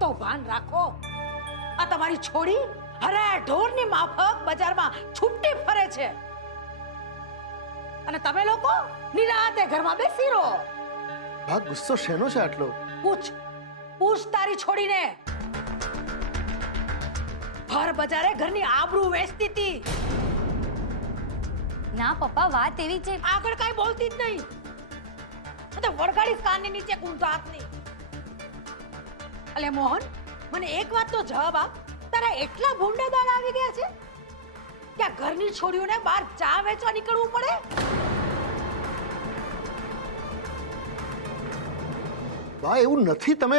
તો ભાન રાખો. આ તમારી છોડી હરે ઢોરની માફક બજારમાં છૂટી ફરે છે અને તમે લોકો નિરાતે ઘરમાં બેસી રહો. બા ગુસ્સો શેનો છે આટલો? પૂછ તારી છોડીને. ભર બજારે ઘરની આબરૂ વેચતી હતી. ના પપ્પા, વાત એવી છે. આગળ કાઈ બોલતી જ નહીં. તો વળગાડી કાનની નીચે કૂંધા હાથની. અલે મોહન, મને એક વાત તો જવાબ આપ. તારા એટલા ભૂંડા દાળ આવી ગયા છે કે આ ઘરની છોડીઓને બહાર ચા વેચવા નીકળવું પડે? બા એવું નથી. તમે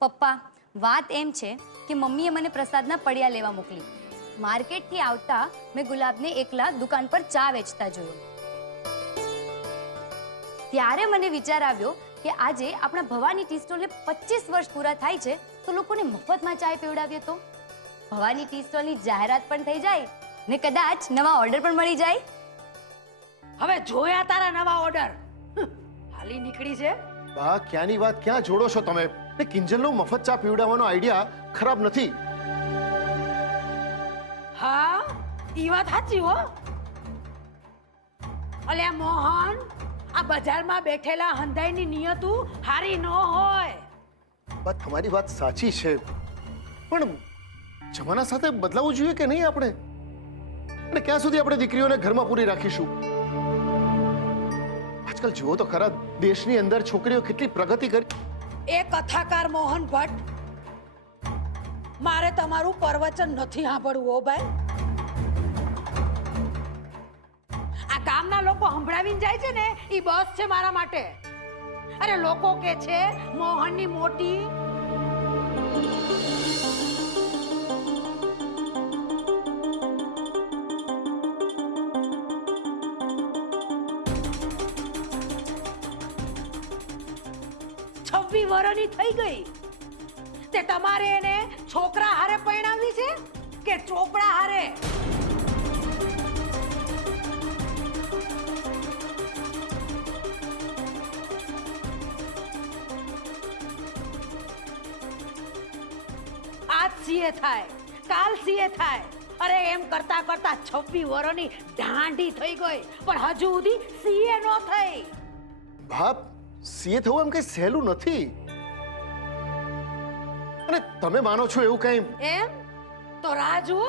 પપ્પા, વાત એમ છે કે મમ્મીએ મને પ્રસાદના પડિયા લેવા મોકલી. માર્કેટથી આવતા મેં ગુલાબને એકલા દુકાન પર ચા વેચતા જોયો. ત્યારે મને વિચાર આવ્યો કે આજે આપણા ભવાની ટી સ્ટોલને 25 વર્ષ પૂરા થાય છે તો લોકોને મફતમાં ચા પીવડાવીએ તો ભવાની ટી સ્ટોલની જાહેરાત પણ થઈ જાય ને કદાચ નવા ઓર્ડર પણ મળી જાય. હવે જોયા તારા નવા ઓર્ડર. હાલી નીકળી છે. બા ક્યાંની વાત ક્યાં જોડો છો તમે? ને કિંજલનો મફત ચા પીવડાવવાનો આઈડિયા ખરાબ નથી. હા, ઈ વાત સાચી હો. અલ્યા મોહન, આ બજારમાં બેઠેલા હંધાઈની નિયતું હારી ન હોય. બા તમારી વાત સાચી છે, પણ જમાના સાથે બદલાવવું જોઈએ કે નહીં આપણે? અને ક્યાં સુધી આપણે દીકરીઓને ઘરમાં પૂરી રાખીશું? આજકાલ જુઓ તો ખરા, દેશની અંદર છોકરીઓ કેટલી પ્રગતિ કરી. એ કથાકાર મોહન ભટ્ટ, મારે તમારું પ્રવચન નથી સાંભળવું હો ભાઈ. આ ગામના લોકો સંભળાવીને જાય છે ને, ઈ બસ છે મારા માટે. અરે લોકો કે છે મોહનની મોટી વર્ષની થઈ ગઈ. તે તમારે એને છોકરા હારે પરણાવી છે કે ચોપડા હારે? આજ સીએ થાય, કાલ સીએ થાય. અરે એમ કરતા કરતા 26 વર્ષની ઢાંડી થઈ ગઈ, પણ હજુ સુધી સીએ નો થઈ. બાપ, સીએ થવું એમ કઈ સહેલું નથી. અને તમે માનો છો એવું કઈ? એમ તો રાહ જુઓ.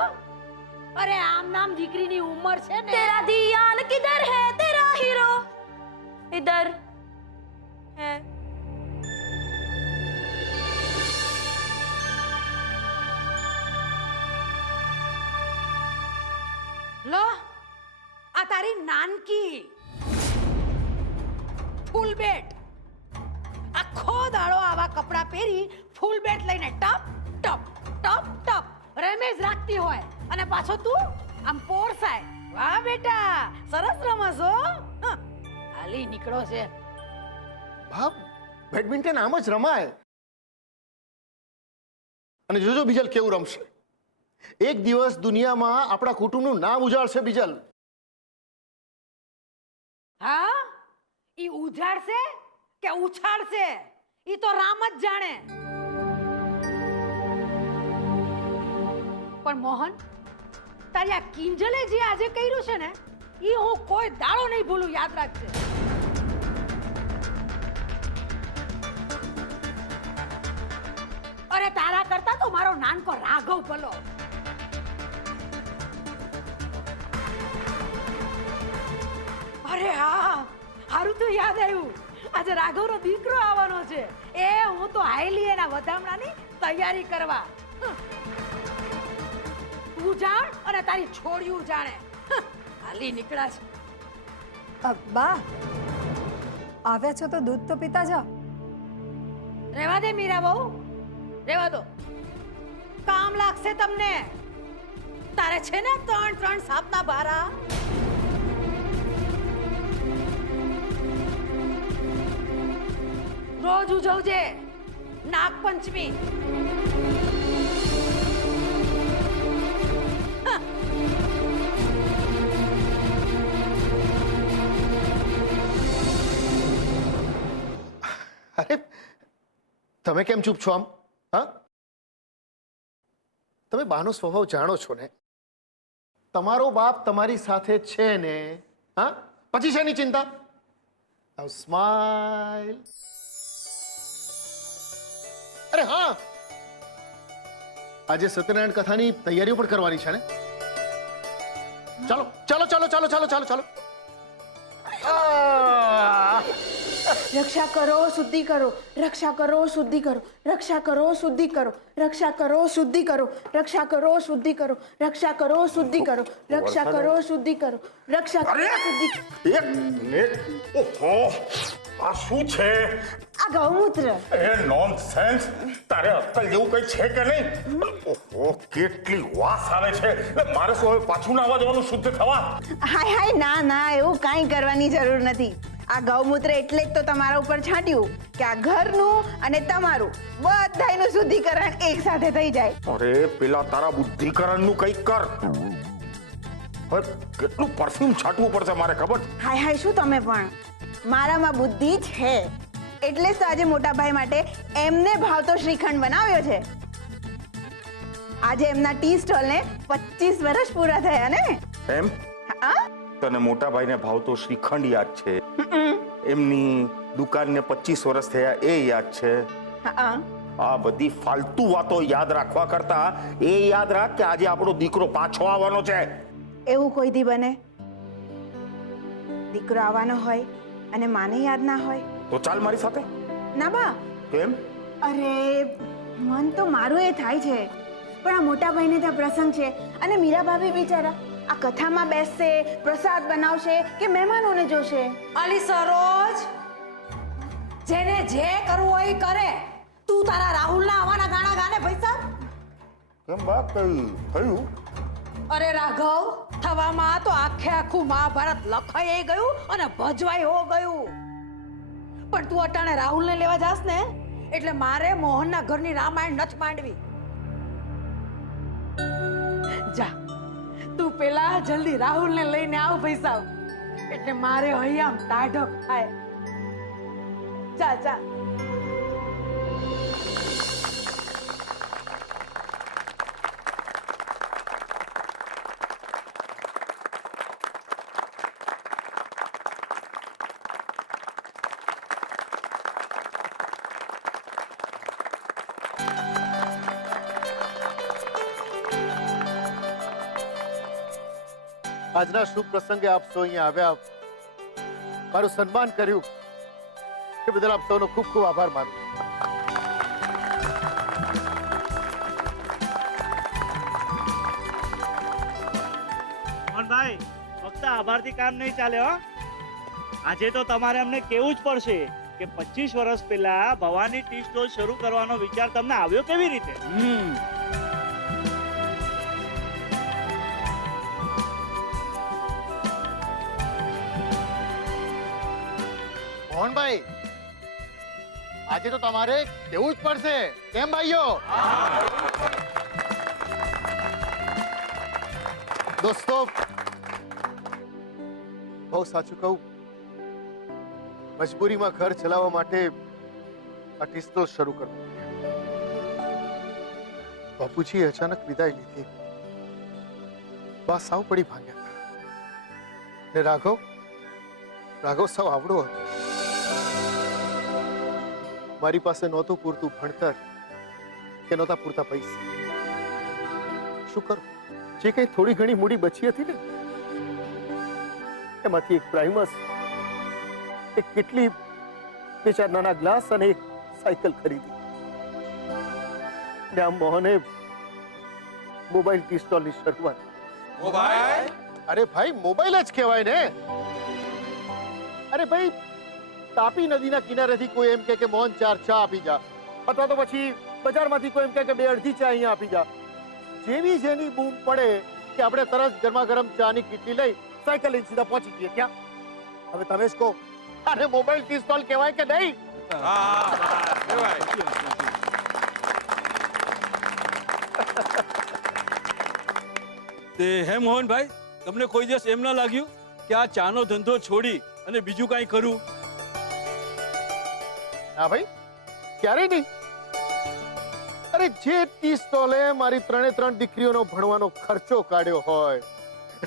અરે આમ નામ દીકરીની ઉંમર છે ને. તેરા દિયાન કિધર હે તેરા હીરો? ઇધર હે. લો, આ તારી નાનકી ફૂલ બેટ. આખો દાડો આવા કપડા પહેરી ફૂલ બેટ લઈને ટપ ટપ ટપ ટપ રમેશ રાખતી હોય અને પાછો તું આમ પોરસાય. વાહ બેટા, સરસ રમશો. હાલી નીકળો છે. બાપ, બેડમિન્ટન આમ જ રમાય. અને જોજો બીજલ કેવું રમશે. એક દિવસ દુનિયામાં આપણા કુટુંબનું નામ ઉજાળશે બીજલ. હા, ઈ ઉજાડશે કે ઉછાળશે ઈ તો રામ જ જાણે. પણ મોહન, તારી આ કિંજલે જે આજે કર્યું છે ને, ઈ હું કોઈ દાડો નહીં ભૂલું. યાદ રાખજે. અરે તારા કરતા તો મારો નાનકો રાઘવ ભલો. અરે હા, હારું તો યાદ આવ્યું. આજે રાઘવનો દીકરો આવવાનો છે. એ હું તો હાઈલી એના વધામણાની તૈયારી કરવા. તું જાણ અને તારી છોડ્યું જાણે. હાલી નીકળ્યા છે. બા, આવ્યા છો તો દૂધ તો પીતા જાઓ. રેવા દે મીરા બહુ, રેવા દો. કામ લાગશે તમને. તારે છે ને 3 સાપના ભારા. રોજ ઉજવજે નાગપંચમી. અરે તમે કેમ ચૂપ છો આમ? હા, તમે બાનો સ્વભાવ જાણો છો ને? તમારો બાપ તમારી સાથે છે ને? હા, પછી શેની ચિંતા? નાઉ સ્માઈલ. અરે હા, આજે સત્યનારાયણ કથાની તૈયારીઓ પણ કરવાની છે ને? ચાલો ચાલો ચાલો ચાલો ચાલો ચાલો ચાલો. રક્ષા કરો શુદ્ધિ કરો, રક્ષા કરો શુદ્ધિ કરો, રક્ષા કરો શુદ્ધિ કરો, રક્ષા કરો શુદ્ધિ કરો, રક્ષા કરો શુદ્ધિ કરો, રક્ષા કરો શુદ્ધિ કરો, રક્ષા કરો શુદ્ધિ કરો, રક્ષા કરો શુદ્ધિ. એક મિનિટ. ઓહો, આ શું છે? આ ગૌમૂત્ર. એ નોનસેન્સ. તારે અક્કલ જેવું કઈ છે કે નહીં? ઓહો, કેટલી વાસ આવે છે. મારે શું હવે પાછું નાવા જવાનું શુદ્ધ થવા? હાય હાય, ના ના, એવું કાંઈ કરવાની જરૂર નથી. આ ગૌમૂત્ર એટલે જ તો તમારા ઉપર છાંટ્યું કે આ ઘરનું અને તમારું બધાયનું શુદ્ધિકરણ એક સાથે થઈ જાય. અરે પેલા તારા બુદ્ધિકરણનું કંઈક કર. હવે કેટલું પરફ્યુમ છાંટવું પડશે મારે ખબર છે? હાય હાય, શું તમે પણ? મારામાં બુદ્ધિ છે એટલે જ તો આજે મોટા ભાઈ માટે એમને ભાવતો શ્રીખંડ બનાવ્યો છે. આજે એમના ટી સ્ટોલને 25 વર્ષ પૂરા થયા ને. એમ? હા, તને મોટા ભાઈને ભાવતો શ્રીખંડ યાદ છે? એમની દુકાનને 25 વર્ષ થયા એ યાદ છે? હા. આ બધી ફાલતુ વાતો યાદ રાખવા કરતા એ યાદ રાખ કે આજે આપણો દીકરો પાછો આવવાનો છે. એવું કોઈ દી બને? દીકરો આવવાનો હોય અને માને યાદ ના હોય? તો ચાલ મારી સાથે. ના બા. કેમ? અરે મન તો મારું એ થાય છે, પણ આ મોટા ભાઈને ત્યાં પ્રસંગ છે અને મીરા ભાભી બિચારા આ કથામાં બેસશે, પ્રસાદ બનાવશે કે મહેમાનોને જોશે? અલી સરોજ, જેને જે કરવું હોય એ કરે. તું તારા રાહુલના આવવાના ગાણા ગાને પૈસા. કેમ બા, કઈ થયું? અરે રાઘવ, થવામાં તો આખે આખું મહાભારત લખાઈ ગયું અને ભજવાઈ હો ગયું. પણ તું અટાણે રાહુલને લેવા જાસ ને એટલે મારે મોહનના ઘરની રામાયણ નથી માંડવી. જા, તું પેલા જલ્દી રાહુલને લઈને આવ પૈસા, એટલે મારે હૈયામ ટાઢક થાય. જા જા. આજના શુભ પ્રસંગે આપ સૌ અહીંયા આવ્યા, મારું સન્માન કર્યું એ બદલ આપ સૌનો ખૂબ ખૂબ આભાર માનું. મોહનભાઈ, ફક્ત આભારથી કામ નહીં ચાલે હો. આજે તો તમારે અમને કેવું જ પડશે કે 25 વર્ષ પહેલા ભવાની ટી સ્ટોલ શરૂ કરવાનો વિચાર તમને આવ્યો કેવી રીતે? મોહનભાઈ, આજે તો તમારે કેવું જ પડશે, કેમ ભાઈઓ? દોસ્તો, બહુ સાચું કહું, મજબૂરીમાં ઘર ચલાવવા માટે આ ટી સ્ટોલ શરૂ કરવું પડ્યું. બાપુજીએ અચાનક વિદાય લીધી, બા સાવ પડી ભાંગ્યા હતા ને રાઘવ સાવ આવડો હતો. મારી પાસે નહોતું પૂરતું ભણતર કે નહોતા પૂરતા પૈસા. શું કરું? જે કઈ થોડી ઘણી મૂડી બચી હતી ને એમાંથી એક પ્રાઇમસ, એક કેટલી, બે ચાર નાના ગ્લાસ અને એક સાયકલ ખરીદી. ને આમ મોહને મોબાઈલ ટી સ્ટોલની શરૂઆત. મોબાઈલ? અરે ભાઈ, મોબાઈલ જ કહેવાય ને. અરે ભાઈ, તાપી નદીના કિનારેથી કોઈ એમ કે મોહન 4 ચા આપી જા, અથવા તો પછી બજારમાંથી કોઈ એમ કે 2 અડધી ચા અહીંયા આપી જા. જેવી જેની બૂમ પડે કે આપણે તરત ગરમા ગરમ ચાની કીટલી લઈ સાયકલ લઈને સીધા પહોંચી જઈએ. ક્યાં? હવે તમે જ કહો, આને મોબાઈલ ટી સ્ટોલ કહેવાય કે નહીં? તે હે મોહનભાઈ, તમને કોઈ દિવસ એમ ના લાગ્યું કે આ ચાનો ધંધો છોડી અને બીજું કાંઈ કરું? ના ભાઈ, ક્યારેય નહીં. અરે જે ટી સ્ટોલે મારી 3 દીકરીઓનો ભણવાનો ખર્ચો કાઢ્યો હોય,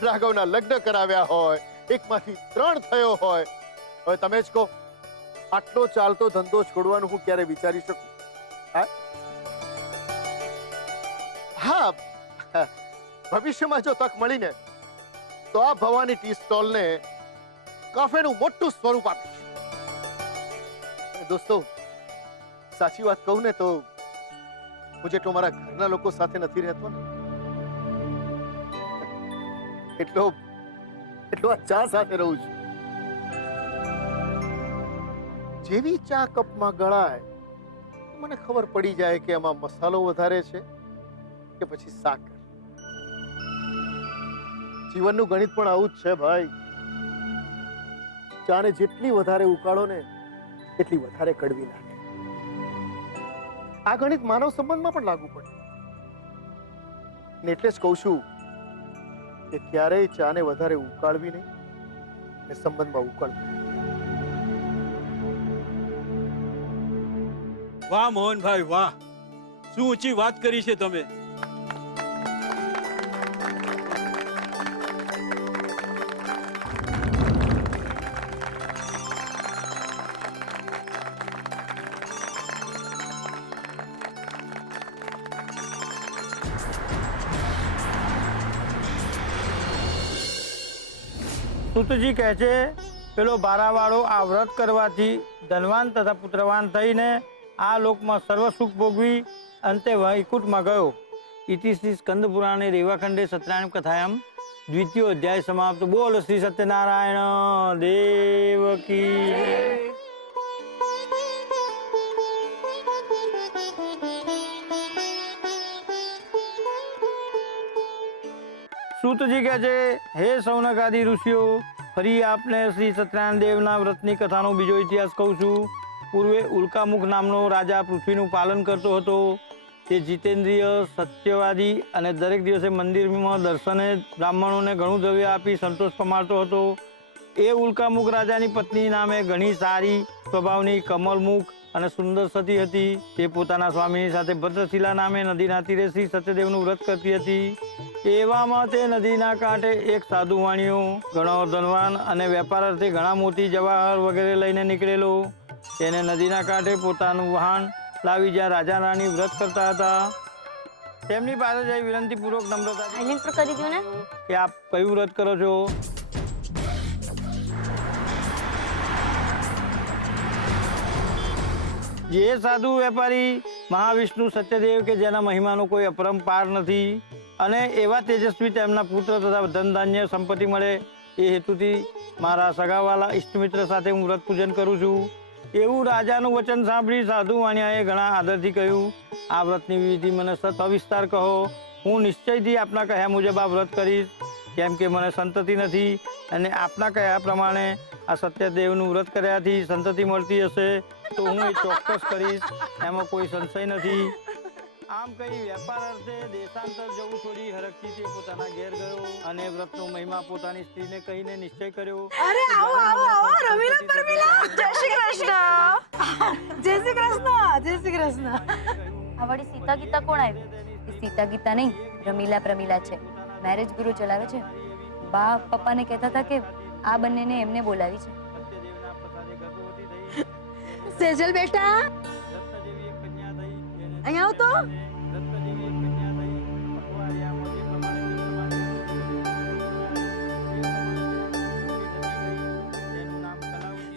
રાઘવના લગ્ન કરાવ્યા હોય, એકમાંથી 3 થયો હોય, હવે તમે જ કહો આટલો ચાલતો ધંધો છોડવાનું હું ક્યારે વિચારી શકું? હા, ભવિષ્યમાં જો તક મળીને તો આ ભવાની ટી સ્ટોલને કાફેનું મોટું સ્વરૂપ આપીશ. દોસ્તો, સાચી વાત કહું ને તો હું જેટલો મારા ઘરના લોકો સાથે નથી રહેતો ને એટલો આ ચા સાથે રહું છું. જેવી ચા કપમાં ગળાય મને ખબર પડી જાય કે એમાં મસાલો વધારે છે કે પછી સાકર. જીવનનું ગણિત પણ આવું જ છે ભાઈ. ચાને જેટલી વધારે ઉકાળો ને એટલી વધારે કડવી લાગે. આ ગણિત માનવ સંબંધમાં પણ લાગુ પડે. ને એટલે જ કહું છું કે ક્યારેય ચાને વધારે ઉકાળવી નહીં ને સંબંધમાં ઉકાળવી. વાહ મોહનભાઈ વાહ, શું ઊંચી વાત કરી છે તમે. સુતજી કહે છે પેલો બારાવાળો આ વ્રત કરવાથી ધનવાન તથા પુત્રવાન થઈને આ લોકમાં સર્વ સુખ ભોગવી અંતે વૈકુંઠમાં ગયો. ઇતિ શ્રી સ્કંદ પુરાણે રેવાખંડે સત્યનારાયણ કથાયામ દ્વિતીયો અધ્યાય સમાપ્ત. બોલ શ્રી સત્યનારાયણ દેવ કી. સૂતજી કહે છે હે સૌનકાદી ઋષિઓ, ફરી આપને શ્રી સત્યનારાયણ દેવના વ્રતની કથાનો બીજો ઇતિહાસ કહું છું. પૂર્વે ઉલ્કામુખ નામનો રાજા પૃથ્વીનું પાલન કરતો હતો. તે જીતેન્દ્રિય, સત્યવાદી અને દરેક દિવસે મંદિરમાં દર્શને બ્રાહ્મણોને ઘણું દ્રવ્ય આપી સંતોષ પમાડતો હતો. એ ઉલ્કામુખ રાજાની પત્ની નામે ઘણી સારી સ્વભાવની, કમલમુખ અને સુંદર સતી હતી. તે પોતાના સ્વામીની સાથે ભદ્રશિલા નામે નદીના તીરે શ્રી સત્યદેવનું વ્રત કરતી હતી. એવામાં તે નદીના કાંઠે એક સાધુ વાણિયો ઘણો ધનવાન અને વેપાર અર્થે ઘણા મોતી જવાહર વગેરે લઈને નીકળેલો. તેને નદીના કાંઠે પોતાનું વાહન લાવી જ્યાં રાજા રાણી વ્રત કરતા હતા તેમની પાસે જઈ વિનંતીપૂર્વક નમ્રતા કે આપ કયું વ્રત કરો છો? જે સાધુ વેપારી મહાવિષ્ણુ સત્યદેવ કે જેના મહિમાનો કોઈ અપરંપાર નથી અને એવા તેજસ્વી તેમના પુત્ર તથા ધન ધાન્ય સંપત્તિ મળે એ હેતુથી મારા સગાવાલા ઇષ્ટમિત્ર સાથે હું વ્રત પૂજન કરું છું. એવું રાજાનું વચન સાંભળી સાધુ વાણિયાએ ઘણા આદરથી કહ્યું, આ વ્રતની વિધિ મને સવિસ્તાર કહો. હું નિશ્ચયથી આપના કહ્યા મુજબ આ વ્રત કરીશ, કેમ કે મને સંતતિ નથી અને આપના કહ્યા પ્રમાણે આ સત્યદેવનું વ્રત કર્યાથી સંતતિ મળતી હશે તો હું એ ચોક્કસ કરીશ, એમાં કોઈ સંશય નથી. આમ કહી વેપાર અર્થે દેશાંતર જવું છોડી હરખથી તે પોતાના ઘેર ગયો અને વ્રતનો મહિમા પોતાની સ્ત્રીને કહીને નિશ્ચય કર્યો. અરે આવો આવો આવો રમીલા પરમીલા, જય શ્રી કૃષ્ણ. જય શ્રી કૃષ્ણ, જય શ્રી કૃષ્ણ. આ વળી સીતા ગીતા કોણ આવ્યું? એ સીતા ગીતા નહીં, રમીલા પ્રમીલા છે. મેરેજ બ્યુરો ચલાવે છે. બા પપ્પાને કહેતા હતા કે આ બંનેને એમને બોલાવી છે. સેજલ બેટા અહીંયા આવ તો.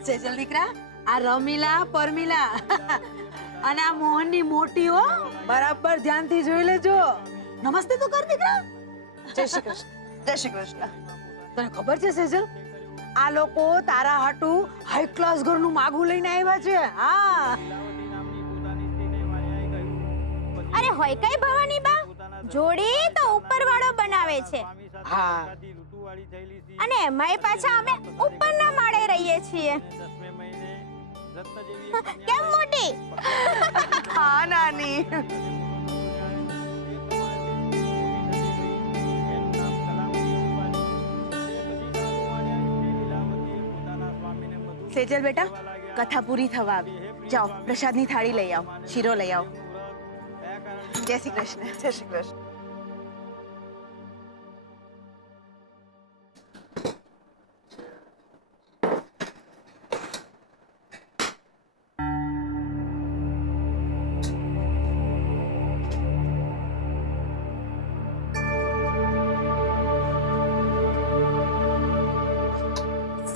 સેજલ દીકરા, આ રમીલા પરમીલા અને આ મોહનની મોટી હો, બરાબર ધ્યાનથી જોઈ લેજો. નમસ્તે તો કર દીકરા. જય શ્રી કૃષ્ણ. જય શ્રી કૃષ્ણ. તને ખબર છે સેજલ, આ લોકો તારા હાટુ હાઈ ક્લાસ ઘરનું માગું લઈને આવ્યા છે. હા અરે હોય કઈ ભવાની બા, જોડી તો ઉપર વાળો બનાવે છે. હા અને એમાંય પાછા અમે ઉપરના માળે રહીએ છીએ. કેમ મોટી? હા નાની. સેજલ બેટા, કથા પૂરી થવા આવી. જાઓ પ્રસાદની થાળી લઈ આવો, શીરો લઈ આવો. જય શ્રી કૃષ્ણ. જય શ્રી કૃષ્ણ.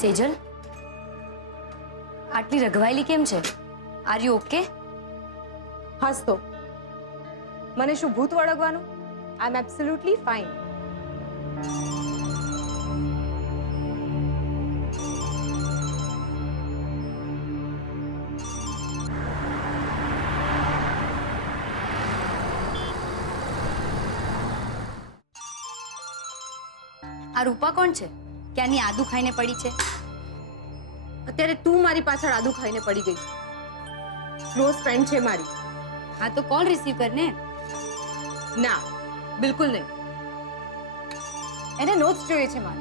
સેજલ, આટલી રઘવાયેલી કેમ છે? Are you okay? હસ તો મને શું ભૂત વળગવાનું? આઈ એમ એબ્સોલ્યુટલી ફાઇન. આ રૂપા કોણ છે? ક્યાંની આદુ ખાઈને પડી છે? અત્યારે તું મારી પાછળ આદુ ખાઈને પડી ગઈ. ક્લોઝ ફ્રેન્ડ છે મારી. હા તો કોલ રિસીવ કર ને. ના, બિલકુલ નહીં. એને નોટ્સ જોઈએ છે મારે.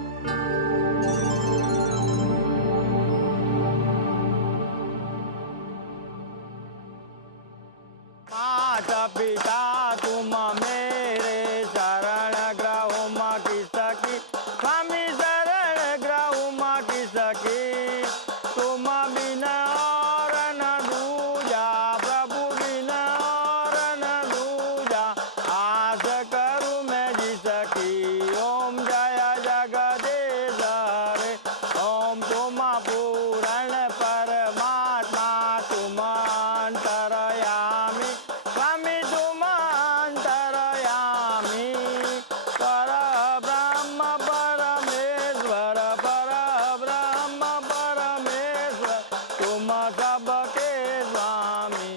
माता पिता तुम मेरे शरण ग्रहो माँ की सखी स्वामी शरण ग्रहो माँ की सखी तुम बिना और न दूजा प्रभु बिना और न दूजा आस करूँ मैं जी सखी ओम जय जगदीश हरे ओम तुम पूर्ण परमात्मा तुम अंतरयामी स्वामी तुम अंतरयामी पर ब्रह्म परमेश्वर तुम सबके स्वामी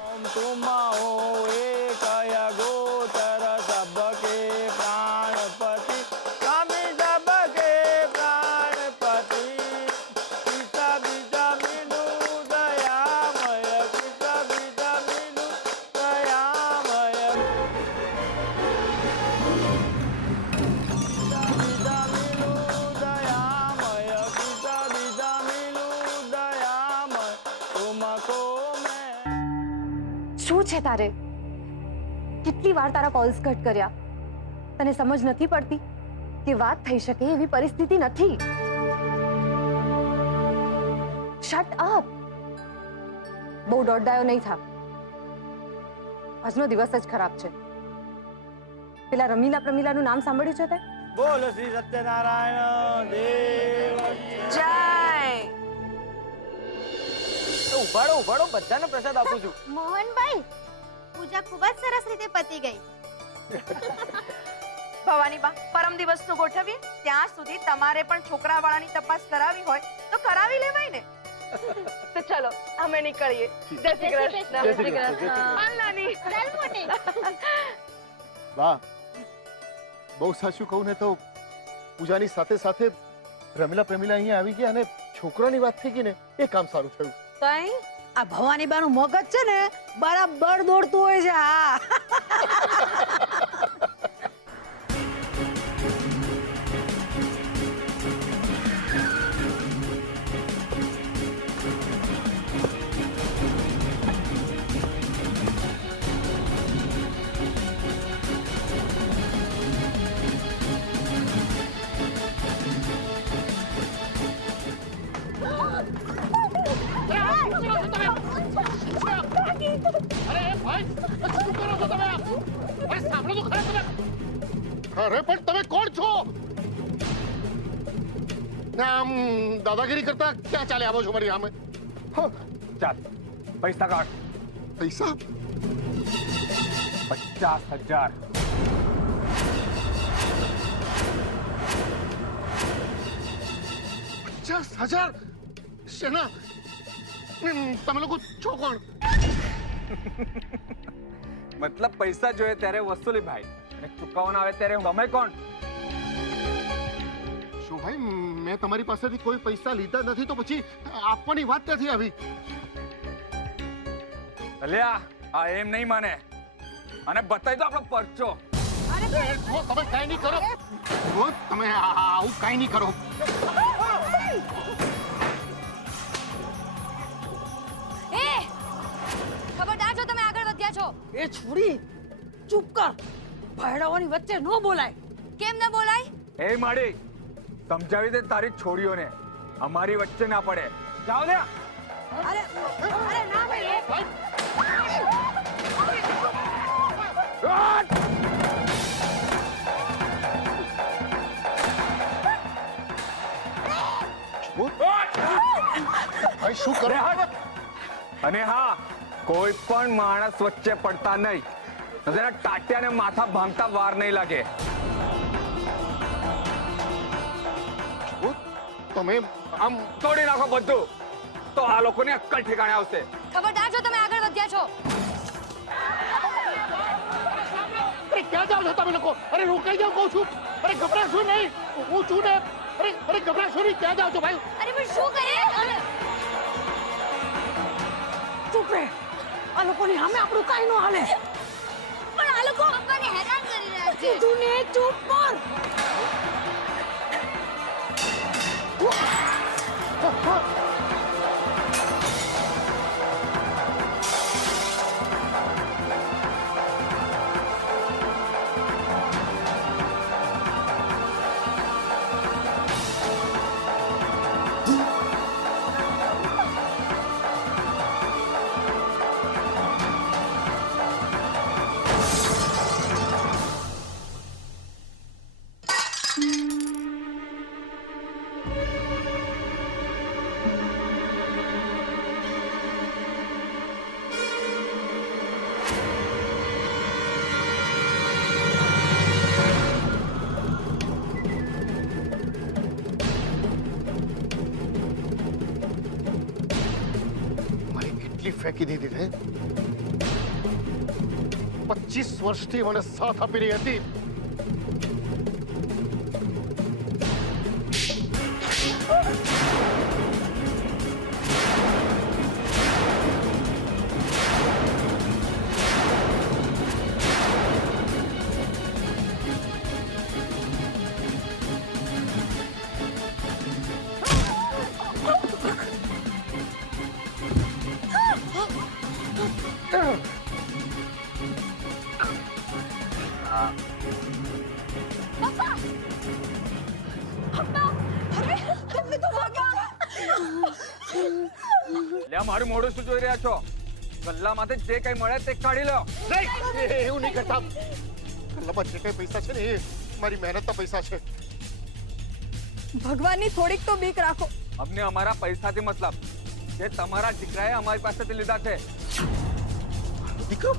ओम तुम हो एक गोचर सबके प्राणपति स्वामी सबके प्राणपति पिता पिता बिनु दयामय पिता पिता बिनु दयामय पिता पिता बिनु दयामय पिता पिता बिनु दयामय तुमको मैं શું છે તારે? કેટલી વાર તારા કોલ્સ કટ કર્યા. તને સમજ નથી પડતી કે વાત થઈ શકે એવી પરિસ્થિતિ નથી. Shut up. બહુ દોડદાયો નહીં થા. આજનો દિવસ જ ખરાબ છે. પેલા રમીલાનું નામ સાંભળ્યું છે તે? બોલ શ્રી સત્યનારાયણ દેવ જય. ઉભાડો બધાને પ્રસાદ આપું છું. મોહનભાઈ, પૂજા ખૂબ જ સરસ રીતે પતી ગઈ. ભવાની બા, પરમ દિવસનું ગોઠવીએ. ત્યાં સુધી તમારે પણ છોકરાવાળાની તપાસ કરાવી હોય તો કરાવી લેવાય ને. તો ચલો અમે નીકળીએ. જય શ્રી કૃષ્ણ. જય શ્રી કૃષ્ણ. હાલ નાની. ચાલ મોટી. વાહ, બહુ સાચું કહું ને તો પૂજાની સાથે સાથે રમીલા પ્રેમીલા અહીંયા આવી ગયા અને છોકરાની વાત થઈ ગઈ ને એ કામ સારું થયું. તઈ આ ભવાની બાનું મગજ છે ને બરાબર દોડતું હોય છે. હા અરે પણ તમે કોણ છો? ને આમ દાદાગીરી કરતા ક્યાં ચાલે આવો છો મારી સામે? ચાલ પૈસા કાઢ. પૈસા? 50,000. 50,000? શેના? તમે લોકો છો કોણ? મતલબ પૈસા જોઈએ ત્યારે વસૂલી ભાઈ અને ચૂકવવાના આવે ત્યારે તમે કોણ? શું ભાઈ, મેં તમારી પાસેથી કોઈ પૈસા લીધા નથી તો પછી આપવાની વાત નથી આવી. અલ્યા આ એમ નહીં માને અને બતાવી દો આપણો પરચો. જો તમે કાંઈ નહીં કરો, જો તમે આવું કાંઈ નહીં કરો. વધ્યા છો? એ છોડી ચૂપ કર. ભયડાઓની વચ્ચે ન બોલાય. કેમ ન બોલાય? એ માડી સમજાવી દે તારી છોડીઓને અમારી વચ્ચે ના પડે. જાઓ ને. અરે અરે ના ભાઈ. ભાઈ શું કરો? અને હા, કોઈ પણ માણસ વચ્ચે પડતા નહીં. તેના ટાટિયાને માથા ભાંગતા વાર નહીં લાગે. તમે આમ તોડી નાખો બધું, તો આ લોકોની અક્કલ ઠેકાણે આવશે. ખબરદાર જો તમે આગળ વધ્યા છો. અરે ક્યાં જાઓ છો તમે લોકો? અરે રોકાઈ જાઓ કહું છું. અરે ગભરાશો નહીં, હું છું ને. અરે ગભરાશો નહીં, ક્યાં જાઓ છો ભાઈ? અરે પણ શું કરીએ? ચૂપ રહે. આ લોકોની સામે આપણું કાંઈ ન હાલે. પણ આ લોકો પપ્પાને હેરાન કરી રહ્યા છે. કીધું ને ચૂપ કર. મારી કેટલી ફેંકી દીધી છે. 25 વર્ષથી મને સાથ આપી રહી હતી. લે મારું મોઢું શું જોઈ રહ્યા છો? ગલ્લામાંથી જે કઈ મળે તે કાઢી લો. નહીં, એવું નહીં કરતા. ગલ્લામાં જે કઈ પૈસા છે ને એ મારી મહેનતના પૈસા છે. ભગવાનની થોડીક તો બીક રાખો. અમને અમારા પૈસાથી મતલબ. જે તમારા દીકરાએ અમારી પાસેથી લીધા છે. દીકરો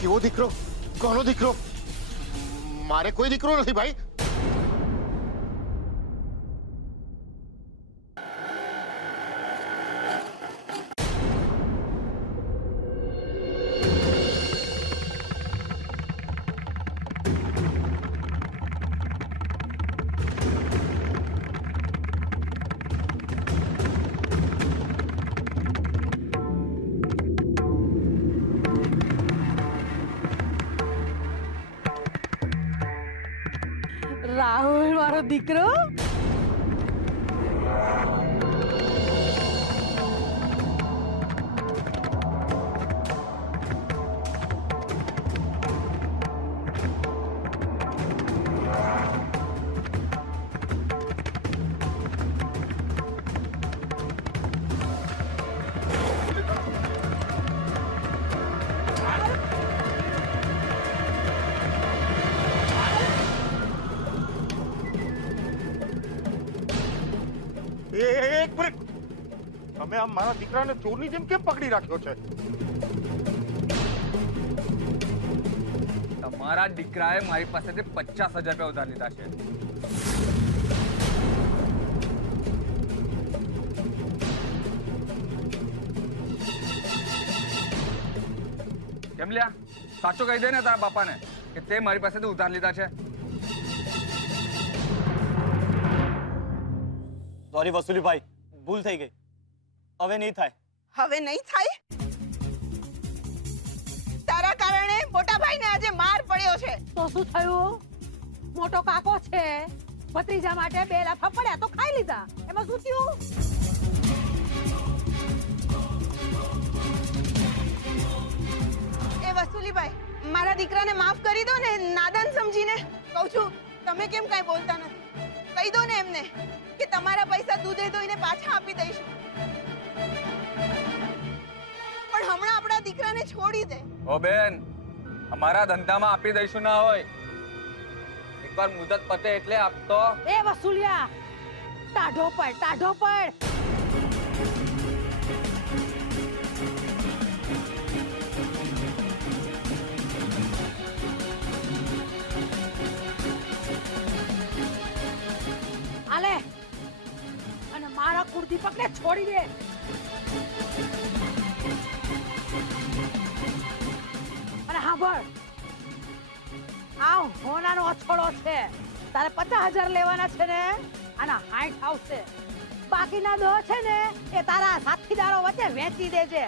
કેવો દીકરો? કોનો દીકરો? મારે કોઈ દીકરો નથી ભાઈ. રાહુલ મારો દીકરો. એક મિનિટ. તમે આ મારા દીકરાને ચોરની જેમ કેમ પકડી રાખ્યો છે? તમારા દીકરાએ મારી પાસેથી 50,000 રૂપિયા ઉધાર લીધા છે. કેમ લ્યા? સાચું કહી દે ને તારા બાપાને કે તે મારી પાસેથી ઉધાર લીધા છે. સોરી વસુલીભાઈ, ભૂલ થઈ ગઈ. હવે નહીં થાય. હવે નહીં થાય. તારા કારણે મોટા ભાઈને આજે માર પડ્યો છે. તો શું થયું? મોટો કાકો છે, ભત્રીજા માટે 2 લાફા પડ્યા તો ખાઈ લીધા, એમાં શું થયું? એ વસુલીભાઈ, મારા દીકરાને માફ કરી દો ને, નાદાન સમજીને કહું છું. તમે કેમ કાંઈ બોલતા નથી? કહી દો ને એમને કે તમારા પૈસા દૂધે ધોઈને પાછા આપી દઈશું. પણ હમણાં આપણા દીકરાને છોડી દે. ઓ બેન, અમારા ધંધામાં આપી દઈશું ના હોય, એકવાર મુદત પતે એટલે આપતો. એ વસુલિયા, ટાઢો પડ, ટાઢો પડ. આલે અને મારા કુળદીપકને છોડી દે. અને સાંભળ, આ હોનાનો અછોડો છે, તારે 50,000 લેવાના છે ને, આના 60 આવશે. બાકીના 10 છે ને એ તારા સાથીદારો વચ્ચે વેચી દેજે.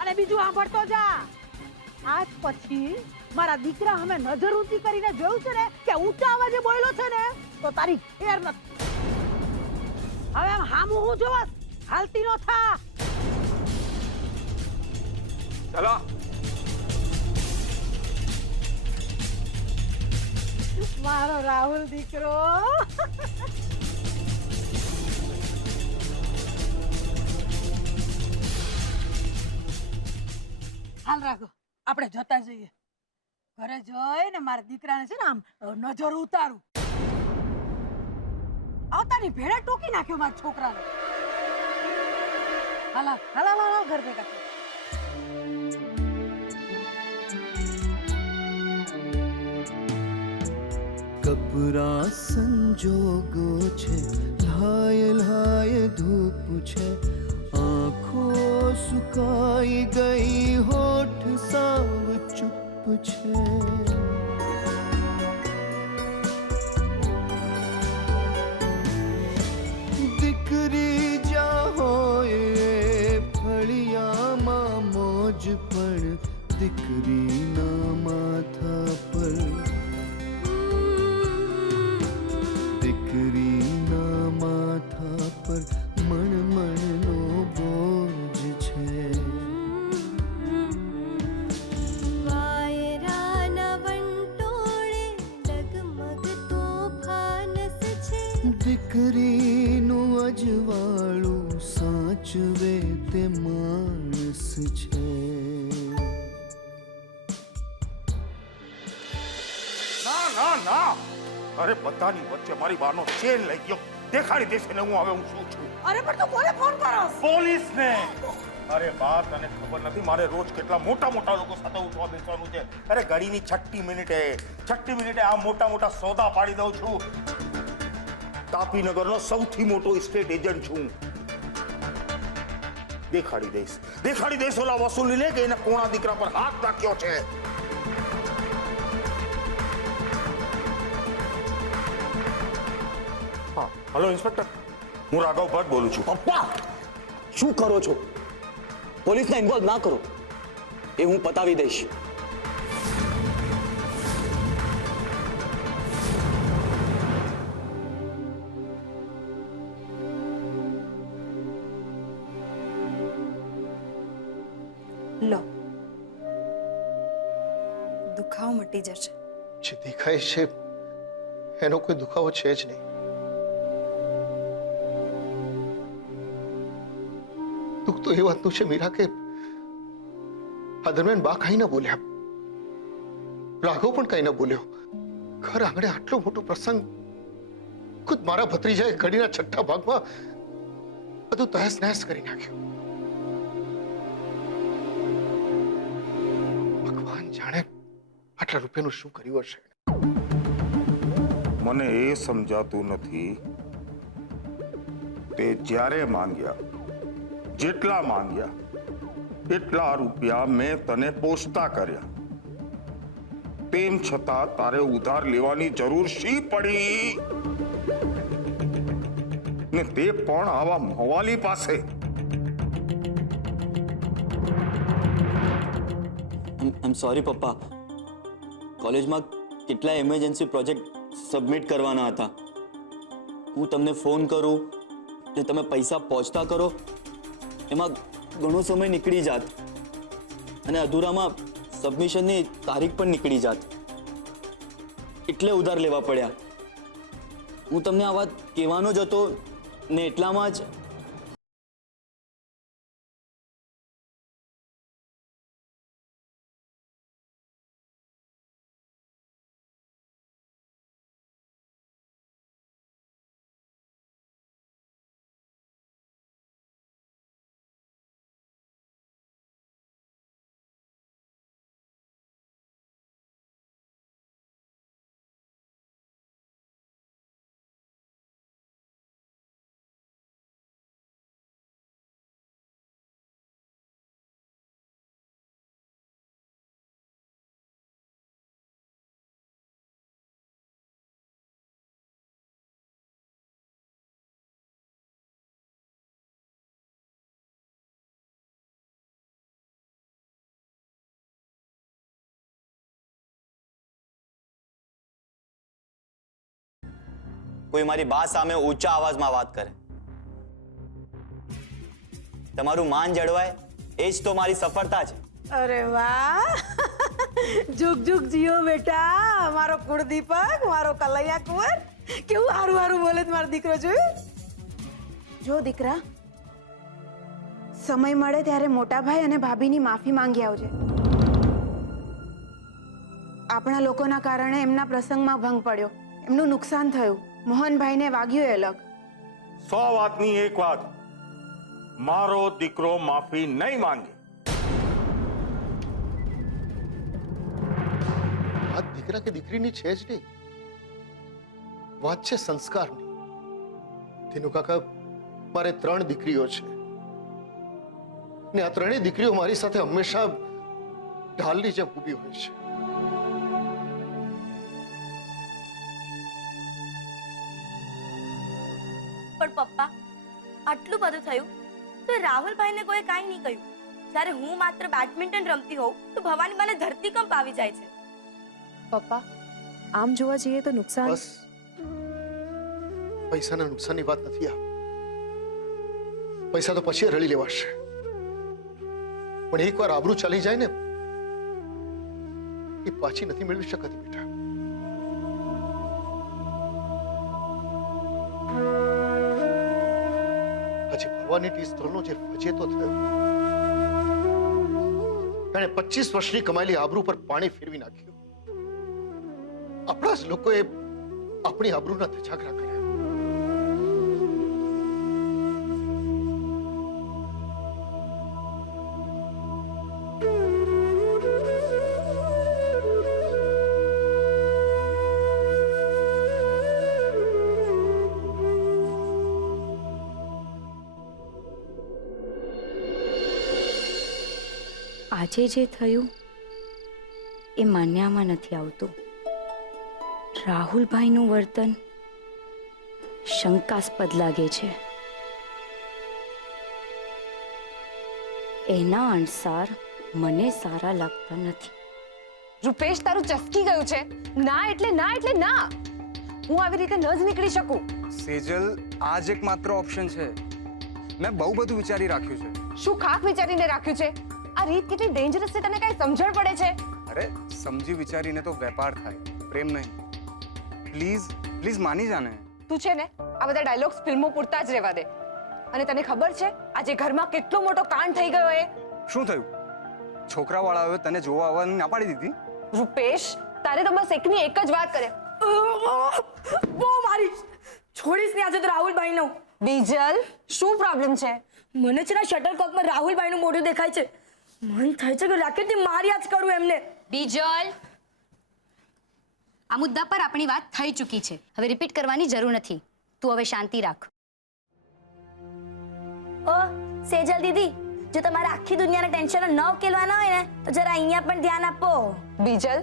અને બીજું સાંભળતો જા, આજ પછી મારા દીકરા અમે નજર ઊંચી કરીને જોયું છે ને કે ઊંચા અવાજે બોલ્યો છે ને તો તારી ખેર નથી. હવે આમ હામું હું જોવાસ, હાલતી નો થા. ચલો. મારો રાહુલ દીકરો. હાલ રાખો, આપણે જતા જઈએ. ઘરે જઈને મારા દીકરાને છે ને આમ નજર ઉતારું. આવતાની ભેળા ટોકી નાખ્યો મારા છોકરાને. હાલ હાલ હાલ હાલ ઘર ભેગા થા. કપરા સંજોગો છે, લાય લાય ધૂપ છે, આંખો સુકાઈ ગઈ, હોઠ સાવ ચૂપ છે. દીકરી જા હોય ફળિયામાં મોજ, પણ દીકરીના માથા પર, દીકરીના માથા પર મણમણનો બોજ છે. વાયરાના વંટોળે ડગમગતો ફાનસ છે. દીકરીનું અજવાળું સાચવે તે માણસ છે. ના ના ના, અરે બધાની વચ્ચે મારી બાનો ચેન લઈ ગયો. દેખાડી દેશે ને હું હવે હું શું છું. અરે પણ તું કોને ફોન કરો? પોલીસને. અરે બા, તને ખબર નથી મારે રોજ કેટલા મોટા મોટા લોકો સાથે ઉઠવા બેસવાનું છે. અરે ઘડીની 6 મિનિટે આ મોટા મોટા સોદા પાડી દઉં છું. તાપીનગરનો સૌથી મોટો સ્ટેટ એજન્ટ છું. દેખાડી દઈશ ઓલા વસૂલીને કે એને કોણા દીકરા પર હાથ નાખ્યો છે. હા, હેલો ઇન્સ્પેક્ટર, હું રાઘવ ભટ્ટ બોલું છું. પપ્પા, શું કરો છો? પોલીસને ઇન્વોલ્વ ના કરો, એ હું પતાવી દઈશ. લો, દુખાવો મટી જશે. જે દેખાય છે એનો કોઈ દુખાવો છે જ નહીં. દુઃખ તો એ વાતનું છે મીરા કે આ દરમિયાન બા કઈ ન બોલ્યા, રાઘવ પણ કઈ ન બોલ્યો. ઘર આંગણે આટલો મોટો પ્રસંગ, ખુદ મારા ભત્રીજાએ ઘડીના 6 ભાગમાં બધું તહેસ નહેસ કરી નાખ્યું. ભગવાન જાણે આટલા રૂપિયાનું શું કર્યું હશે. મને એ સમજાતું નથી, તે જ્યારે માંગ્યા, જેટલા માંગ્યા એટલા રૂપિયા મેં તને પોષતા કર્યા, તેમ છતાં તારે ઉધાર લેવાની જરૂર શી પડી? ને તે પણ આવા મવાલી પાસે. આઈ એમ સોરી પપ્પા, કોલેજમાં કેટલા ઇમરજન્સી પ્રોજેક્ટ સબમિટ કરવાના હતા. હું તમને ફોન કરું ને તમે પૈસા પહોંચતા કરો એમાં ઘણો સમય નીકળી જાત અને અધૂરામાં સબમિશનની તારીખ પણ નીકળી જાત, એટલે ઉધાર લેવા પડ્યા. હું તમને આ વાત કહેવાનો જ હતો ને એટલામાં જ કોઈ મારી બા સામે ઊંચા અવાજમાં વાત કરે. તમારું માન જળવાય એ જ તો મારી સફળતા છે. અરે વાહ, જુગ જુગ જીઓ બેટા, મારો કુળદીપક, મારો કલૈયા કુંવર. કેવું હારું હારું બોલે છે મારો દીકરો. જોયું? જો દીકરા, સમય મળે ત્યારે મોટા ભાઈ અને ભાભીની માફી માંગી આવજે. આપણા લોકોના કારણે એમના પ્રસંગમાં ભંગ પડ્યો, એમનું નુકસાન થયું, મોહનભાઈને વાગ્યું એ અલગ. 100 વાતની એક વાત, મારો દીકરો માફી નહીં માંગે. વાત દીકરા કે દીકરીની છે જ નહીં, વાત છે સંસ્કારની. તેનું કાકા, મારે 3 દીકરીઓ છે ને આ 3 દીકરીઓ મારી સાથે હંમેશા ઢાલની જેમ ઊભી હોય છે. પણ પપ્પા, આટલું બધું થયું તો રાહુલભાઈને કોઈ કાંઈ નહીં કહ્યું. જ્યારે હું માત્ર બેડમિન્ટન રમતી હોઉં તો ભવાની મને ધરતીકંપ આવી જાય છે. પપ્પા, આમ જોવા જઈએ તો નુકસાન. બસ, પૈસાના નુકસાનની વાત નથી આ. પૈસા તો પછી રળી લેવાશે, પણ એકવાર આબરૂ ચાલી જાય ને એ પાછી નથી મેળવી શકતી બેટા. હજી ભવાની ટી સ્ટોલનો જે ફજેતો થયો, એણે 25 વર્ષની કમાયેલી આબરૂ પર પાણી ફેરવી નાખ્યું. આપણા જ લોકોએ આપણી આબરૂના ધજાગરા કર્યા. આજે જે થયું એ માન્યામાં નથી આવતું. રાહુલભાઈનું વર્તન શંકાસ્પદ લાગે છે. એના અણસાર મને સારા લાગતા નથી. રૂપેશ, તારું ચસકી ગયું છે. ના એટલે ના એટલે ના. હું આવી રીતે ન જ નીકળી શકું. સેજલ, આ જ એકમાત્ર ઓપ્શન છે. મેં બહુ બધું વિચારી રાખ્યું છે. શું ખાક વિચારીને રાખ્યું છે? આ રીત કેટલી ડેન્જરસ છે, તને કઈ સમજણ પડે છે? અરે, સમજી વિચારીને તો વેપાર થાય, પ્રેમ નહીં. પ્લીઝ પ્લીઝ માની જાને. તું છે ને, આ બધા ડાયલોગ્સ ફિલ્મો પૂરતા જ રહેવા દે. અને તને ખબર છે આજે ઘરમાં કેટલો મોટો કાંડ થઈ ગયો? એ શું થયું? છોકરાવાળાઓએ તને જોવા આવવાની ના પાડી દીધી? રૂપેશ, તારે તો બસ એકની એક જ વાત કરે. બહુ મારી છોડીશ ને આજે તો રાહુલભાઈનો. બીજલ, શું પ્રોબ્લેમ છે? મને છે ને શટલકોકમાં રાહુલભાઈનું મોઢું દેખાય છે. મન થાય છે કે રાકેટથી માર્યા જ કરું એમને. બીજલ, આ મુદ્દા પર આપણી વાત થઈ ચૂકી છે. હવે રિપીટ કરવાની જરૂર નથી. તું હવે શાંતિ રાખ. ઓ સેજલ દીદી, જો તમારે આખી દુનિયાના ટેન્શનો ન ઉકેલવાના હોય ને તો જરા અહીંયા પણ ધ્યાન આપો. બીજલ,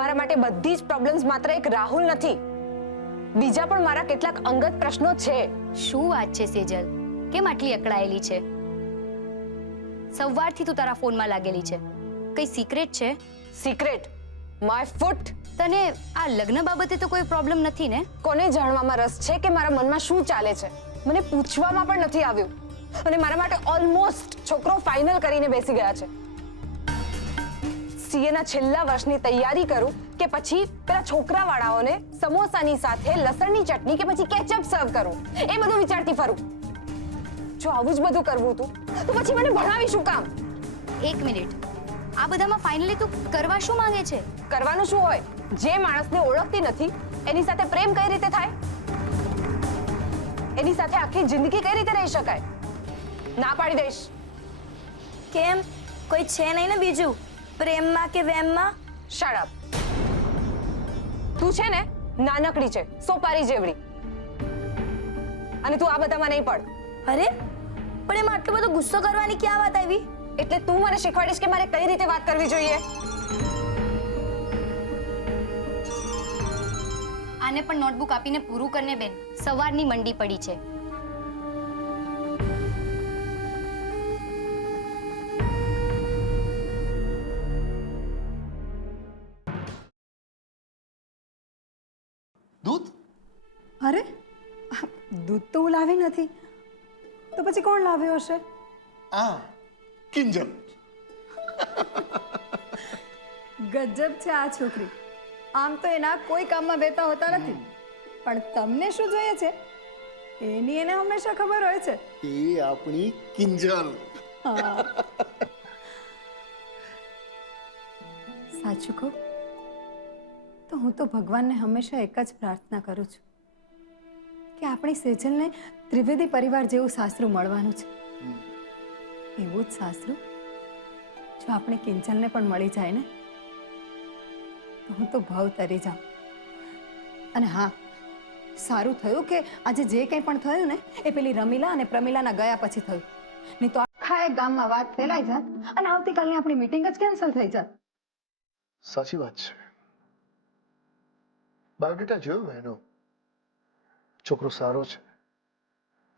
મારા માટે બધી જ પ્રોબ્લેમ્સ માત્ર એક રાહુલ નથી. બીજા પણ મારા કેટલાક અંગત પ્રશ્નો છે. શું વાત છે સેજલ? કેમ આટલી અકળાયેલી છે? સવારથી તું તારા ફોનમાં લાગેલી છે. કઈ સિક્રેટ છે? સિક્રેટ? My foot. તને આ લગ્ન બાબતે તો કોઈ પ્રોબ્લેમ નથી ને? કોને જાણવામાં રસ છે કે મારા મનમાં શું ચાલે છે? મને પૂછવામાં પણ નથી આવ્યું અને મારા માટે ઓલમોસ્ટ છોકરો ફાઇનલ કરીને બેસી ગયા છે. સીએ ના છેલ્લા વર્ષની તૈયારી કરું કે પછી પેલા છોકરાવાળાઓને સમોસાની સાથે લસણની ચટણી કે પછી કેચઅપ સર્વ કરું, એ બધું વિચારતી ફરું. જો આવું જ બધું કરવું હતું તો પછી મને ભણાવી શું કામ? એક મિનિટ, આ બધામાં ફાઇનલી તું કરવા શું માંગે છે? કરવાનું શું હોય? જે માણસને ઓળખતી નથી એની સાથે પ્રેમ કઈ રીતે થાય? એની સાથે આખી જિંદગી કઈ રીતે રહી શકાય? ના પાડી દઈશ. કેમ, કોઈ છે નહીં ને બીજું પ્રેમમાં કે વેમમાં? Shut up. તું છે ને નાનકડી છે, સોપારી જેવડી, અને તું આ બધામાં નહીં પડ. અરે પણ એમાં આટલો બધો ગુસ્સો કરવાની ક્યાં વાત આવી? એટલે તું મને શીખવાડીશ કે મારે કઈ રીતે વાત કરવી જોઈએ? આને પણ નોટબુક આપીને પૂરું કરને બેન, સવારની મંડી પડી છે. દૂધ? અરે દૂધ તો હું લાવી નથી, તો પછી કોણ લાવ્યો હશે? આ કિંજલ. ગજબ છે આ છોકરી. આમ તો એના કોઈ કામમાં બેતા હોતા નથી, પણ તમને શું જોઈએ છે એની એને હંમેશા ખબર હોય છે. એ આપણી કિંજલ. સાચું કહું તો હું તો ભગવાનને હંમેશા એક જ પ્રાર્થના કરું છું કે આપણી સેજલને ત્રિવેદી પરિવાર જેવું સાસરું મળવાનું છે. એવું જ સાસરું જો આપણે કિંજલને પણ મળી જાય ને તો હું તો ભાવ તરી જાઉં. અને હા, સારું થયું કે આજે જે કંઈ પણ થયું ને એ પેલી રમીલા અને પ્રમીલાના ગયા પછી થયું, નહીં તો આખા એક ગામમાં વાત ફેલાઈ જાત અને આવતીકાલની આપણી મીટિંગ જ કેન્સલ થઈ જાત. સાચી વાત છે. બાયોડેટા જોયો મેં એનો. છોકરો સારો છે,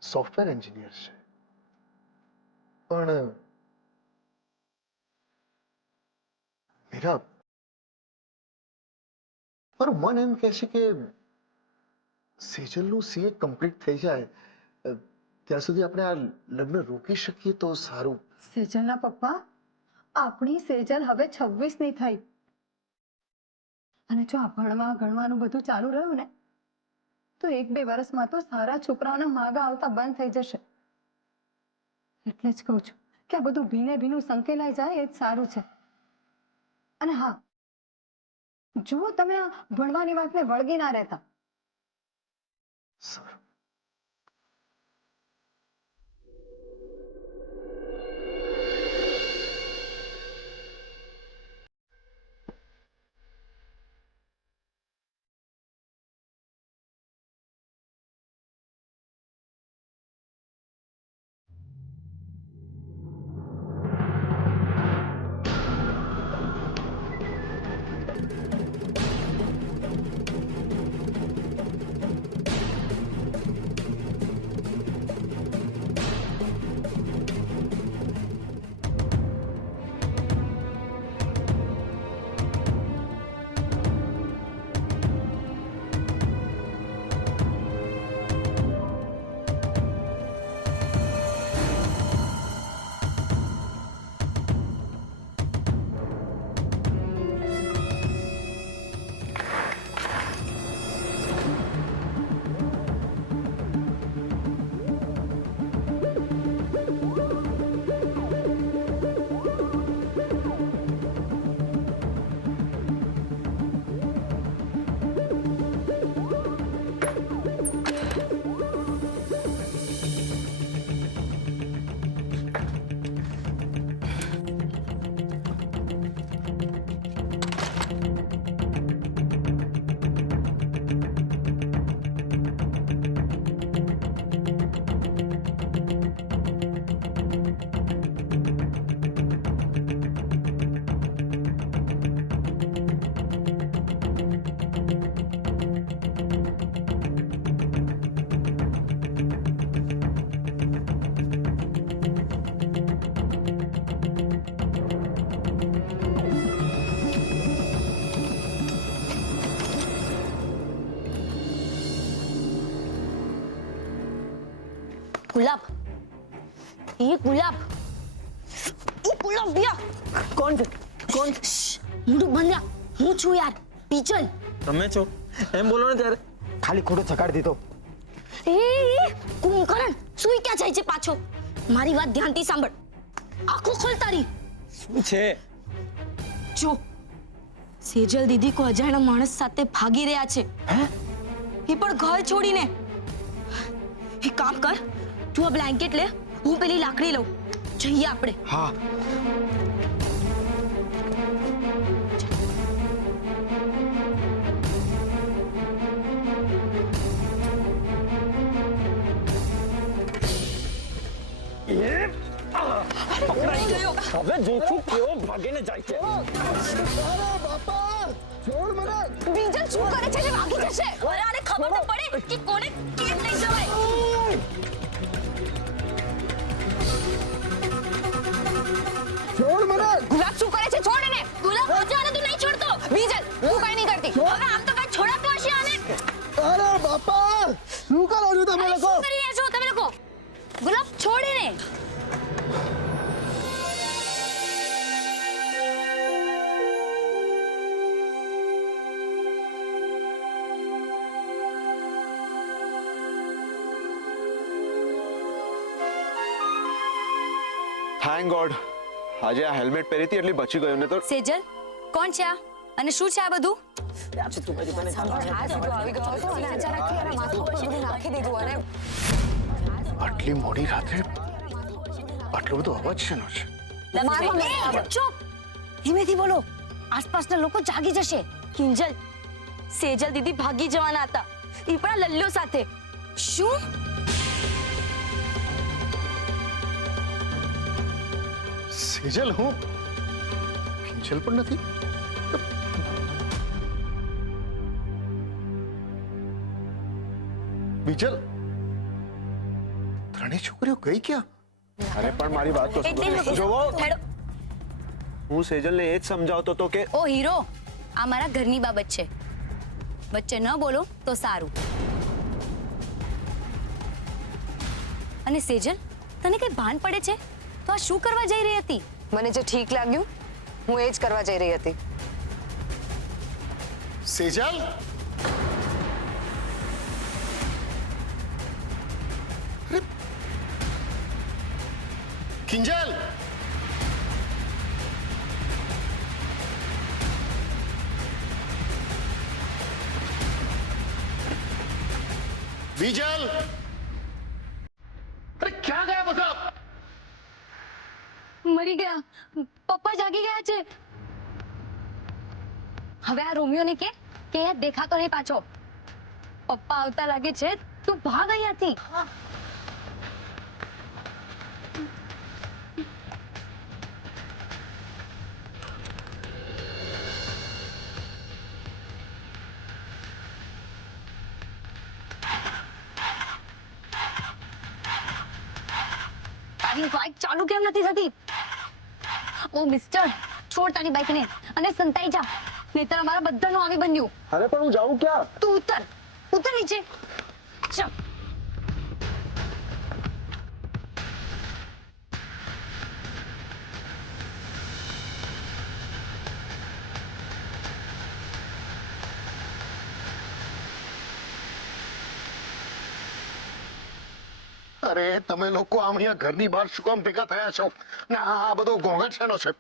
સોફ્ટવેર એન્જિનિયર છે, પણ મીરા, મારું મન એમ કહે છે કે સેજલનું સીએ કમ્પ્લીટ થઈ જાય ત્યાં સુધી આપણે આ લગ્ન રોકી શકીએ તો સારું. સેજલના પપ્પા, આપણી સેજલ હવે 26 ની થઈ અને જો આ ભણવા ગણવાનું બધું ચાલુ રહ્યું ને તો 1-2 વર્ષમાં તો સારા છોકરાઓના માગા આવતા બંધ થઈ જશે. એટલે જ કહું છું કે આ બધું ભીને ભીનું સંકેલાઈ જાય એ જ સારું છે. અને હા, જુઓ તમે આ ભણવાની વાતને વળગી ના રહેતા. સારું. ગુલાબ એ ગુલાબ ભૈયા કોણ છે કોણ મોઢું બંધ રાખ હું છું યાર પીચલ તમે છો એમ બોલો ને ત્યારે ખાલી ખોટો ચકાડી દીધો એ કુંભકરણ સુઈ ક્યાં જાય છે પાછો મારી વાત ધ્યાનથી સાંભળ આંખો ખોલ તારી શું છે જો સેજલ દીદી કોઈ અજાણ્યા માણસ સાથે ભાગી રહ્યા છે એ પણ ઘર છોડીને એક કામ કર તું આ બ્લેન્કેટ લે હું પેલી લાકડી લઉં જઈએ આપણે હા હવે જોખું કેવો ભાગીને જાય છે બીજલ શું કરે છે જે ભાગી જશે અરે આને ખબર તો પડે કે કોને કેમ લઈ જવાય ગુલાબ શું કરે છે છોડ એને ગુલાબ હજુ આને તું નહીં છોડતો બીજલ તું કઈ નહીં કરતી હવે આમ તો કઈ છોડાતું હશે આને અરે બાપા શું કરો છો તમે અરે લોકો શું કરી રહ્યા છો તમે લોકો ગુલાબ છોડ એને થેન્ક ગોડ આજે આ હેલ્મેટ પહેરી હતી એટલે બચી ગયો ને તો સેજલ કોણ છે આ અને શું છે આ બધું આટલી મોડી રાત્રે આટલો બધો અવાજ શેનો છે ચૂપ ધીમેથી બોલો આસપાસના લોકો જાગી જશે કિંજલ સેજલ દીદી ભાગી જવાના હતા ઈ પણ આ લલ્લો સાથે શું સેજલ હું કિંજલ પણ નથી બીજલ ત્રણેય છોકરીઓ ગઈ ક્યાં અરે પણ મારી વાત તો જોવો હું સેજલને એ જ સમજાવતો હતો કે ઓ હીરો આ મારા ઘરની બાબત છે વચ્ચે ન બોલો તો સારું અને સેજલ તને કઈ ભાન પડે છે તો આ શું કરવા જઈ રહી હતી મને જે ઠીક લાગ્યું હું એ જ કરવા જઈ રહી હતી સેજલ કિંજલ બીજલ અરે ક્યાં ગયા બધા મરી ગયા પપ્પા જાગી ગયા છે હવે આ રોમિયોને કે દેખાતો નહીં પાછો પપ્પા આવતા લાગે છે તું ભાગ અહીંયાથી તારી બાઈક ચાલુ કેમ નથી થતી ઓ મિસ્ટર છોડ તારી બાઈક ને અને સંતાઈ જા નહીતર અમારા બધાનું આવી બન્યું અરે પણ હું જાઉં ક્યાં તું ઉતર નીચે ચાલ અરે તમે લોકો આમ અહીંયા ઘરની બહાર શું કામ ભેગા થયા છો ને આ બધો ઘોંઘાટ શેનો છે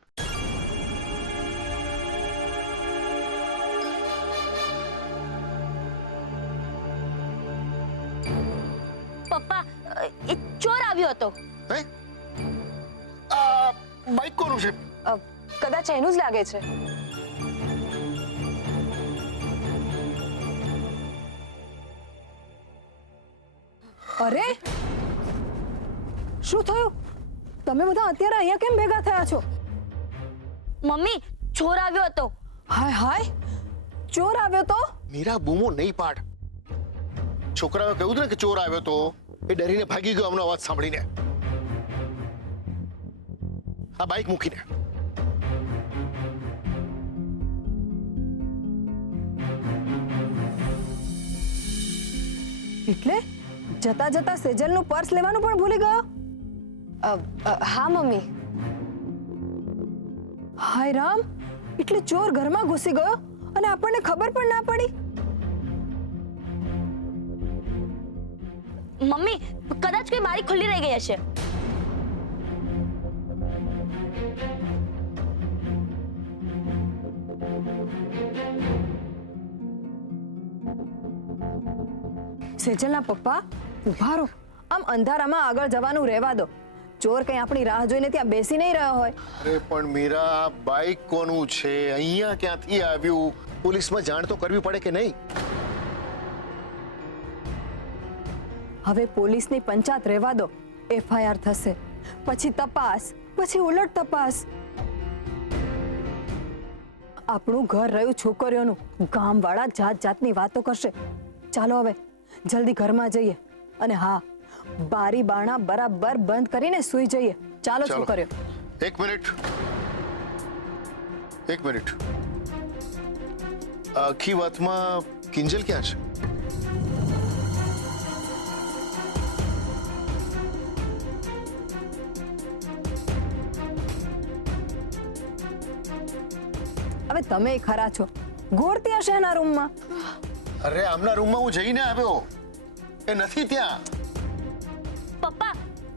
પપ્પા એ ચોર આવ્યો હતો હે આ બાઈક કોનું છે કદાચ એનું જ લાગે છે અરે શું થયું તમે બધા અત્યારે અહીંયા કેમ ભેગા થયા છો મમ્મી ચોર આવ્યો હતો હાય હાય ચોર આવ્યો તો મીરા બૂમો નહીં પાડ છોકરાએ કહ્યું ને કે ચોર આવ્યો તો એ ડરીને ભાગી ગયો અમનો અવાજ સાંભળીને આ બાઈક મૂકીને એટલે જતા જતા સેજલનું પર્સ લેવાનું પણ ભૂલી ગયો? હા મમ્મી. હાય રામ, એટલે ચોર ઘરમાં ઘૂસી ગયો અને આપણને ખબર પણ ના પડી. મમ્મી કદાચ કોઈ બારી ખુલ્લી રહી ગઈ હશે. સેજલના પપ્પા ઉભા રહો. આમ અંધારામાં આગળ જવાનું રહેવા દો. ચોર કઈ આપણી રાહ જોઈને ત્યાં બેસી નહીં રહ્યો હોય. અરે પણ મીરા, આ બાઈક કોનું છે? અહીંયા ક્યાંથી આવ્યું? પોલીસમાં જાણ તો કરવી પડે કે નહીં? હવે પોલીસની પંચાયત રહેવા દો. FIR થશે, પછી તપાસ, પછી ઉલટ તપાસ. આપણું ઘર રહ્યું છોકરીઓનું. ગામવાળા જાત જાતની વાતો કરશે. ચાલો હવે જલ્દી ઘરમાં જઈએ. અને હા, બારી બારણા બરાબર બંધ કરીને સૂઈ જઈએ. ચાલો છોકરીઓ. એક મિનિટ. આખી વાતમાં કિંજલ ક્યાં છે? હવે તમે ખરા છો, ગોળતી હશે એના રૂમમાં. અરે આમના રૂમમાં હું જઈને આવ્યો, એ નથી ત્યાં. પપ્પા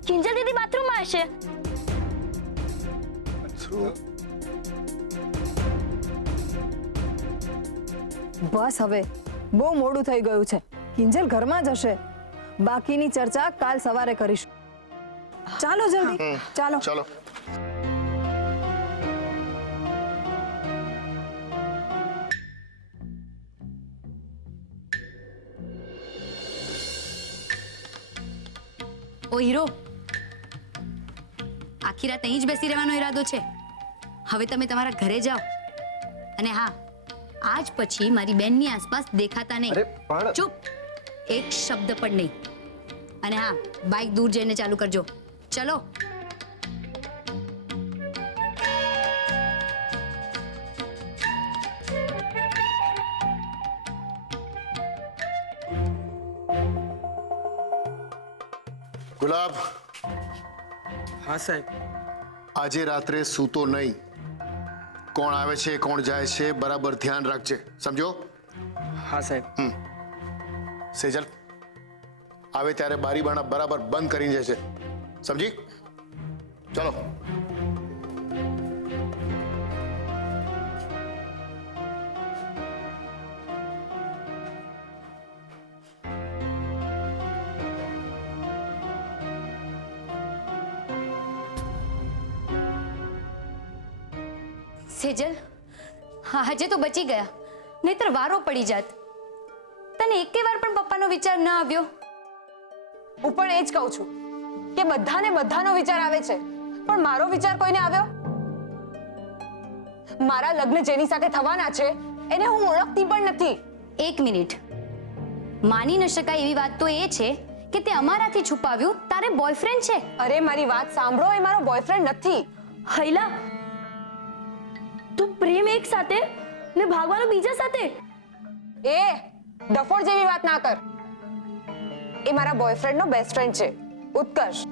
કિંજલ દીદી બાથરૂમમાં હશે. બસ હવે બહુ મોડું થઈ ગયું છે. કિંજલ ઘરમાં જ હશે. બાકીની ચર્ચા કાલ સવારે કરીશું. ચાલો જલ્દી, ચાલો. ચાલો. ઓ હીરો, આખી રાત અહીં જ બેસી રહેવાનો ઈરાદો છે? હવે તમે તમારા ઘરે જાઓ. અને હા, આજ પછી મારી બેનની આસપાસ દેખાતા નહીં. ચૂપ, એક શબ્દ પણ નહીં. અને હા, બાઇક દૂર જઈને ચાલુ કરજો. ચલો. ગુલાબ. હા સાહેબ. આજે રાત્રે સૂતો નહીં. કોણ આવે છે, કોણ જાય છે, બરાબર ધ્યાન રાખજે. સમજો? હા સાહેબ. સેજલ, આવે ત્યારે બારી બારણા બરાબર બંધ કરીને જશે. સમજી? ચલો. સેજલ, આજે તો બચી ગયા, નહીતર વારો પડી જાત. તને એકે વાર પણ પપ્પાનો વિચાર ન આવ્યો? હું પણ એ જ કહું છું કે બધાને બધાનો વિચાર આવે છે, પણ મારો વિચાર કોઈને આવ્યો? મારા લગ્ન જેની સાથે થવાના છે એને હું ઓળખતી પણ નથી. એક મિનિટ, માની ન શકાય એવી વાત તો એ છે કે તે અમારાથી છુપાવ્યું તારે બોયફ્રેન્ડ છે. અરે મારી વાત સાંભળો, એ મારો બોયફ્રેન્ડ નથી. હૈલા, તું પ્રેમ એક સાથે ને ભાગવાનું બીજા સાથે. એ ડફોડ જેવી વાત ના કર. એ મારા બોયફ્રેન્ડનો બેસ્ટ ફ્રેન્ડ છે, ઉત્કર્ષ,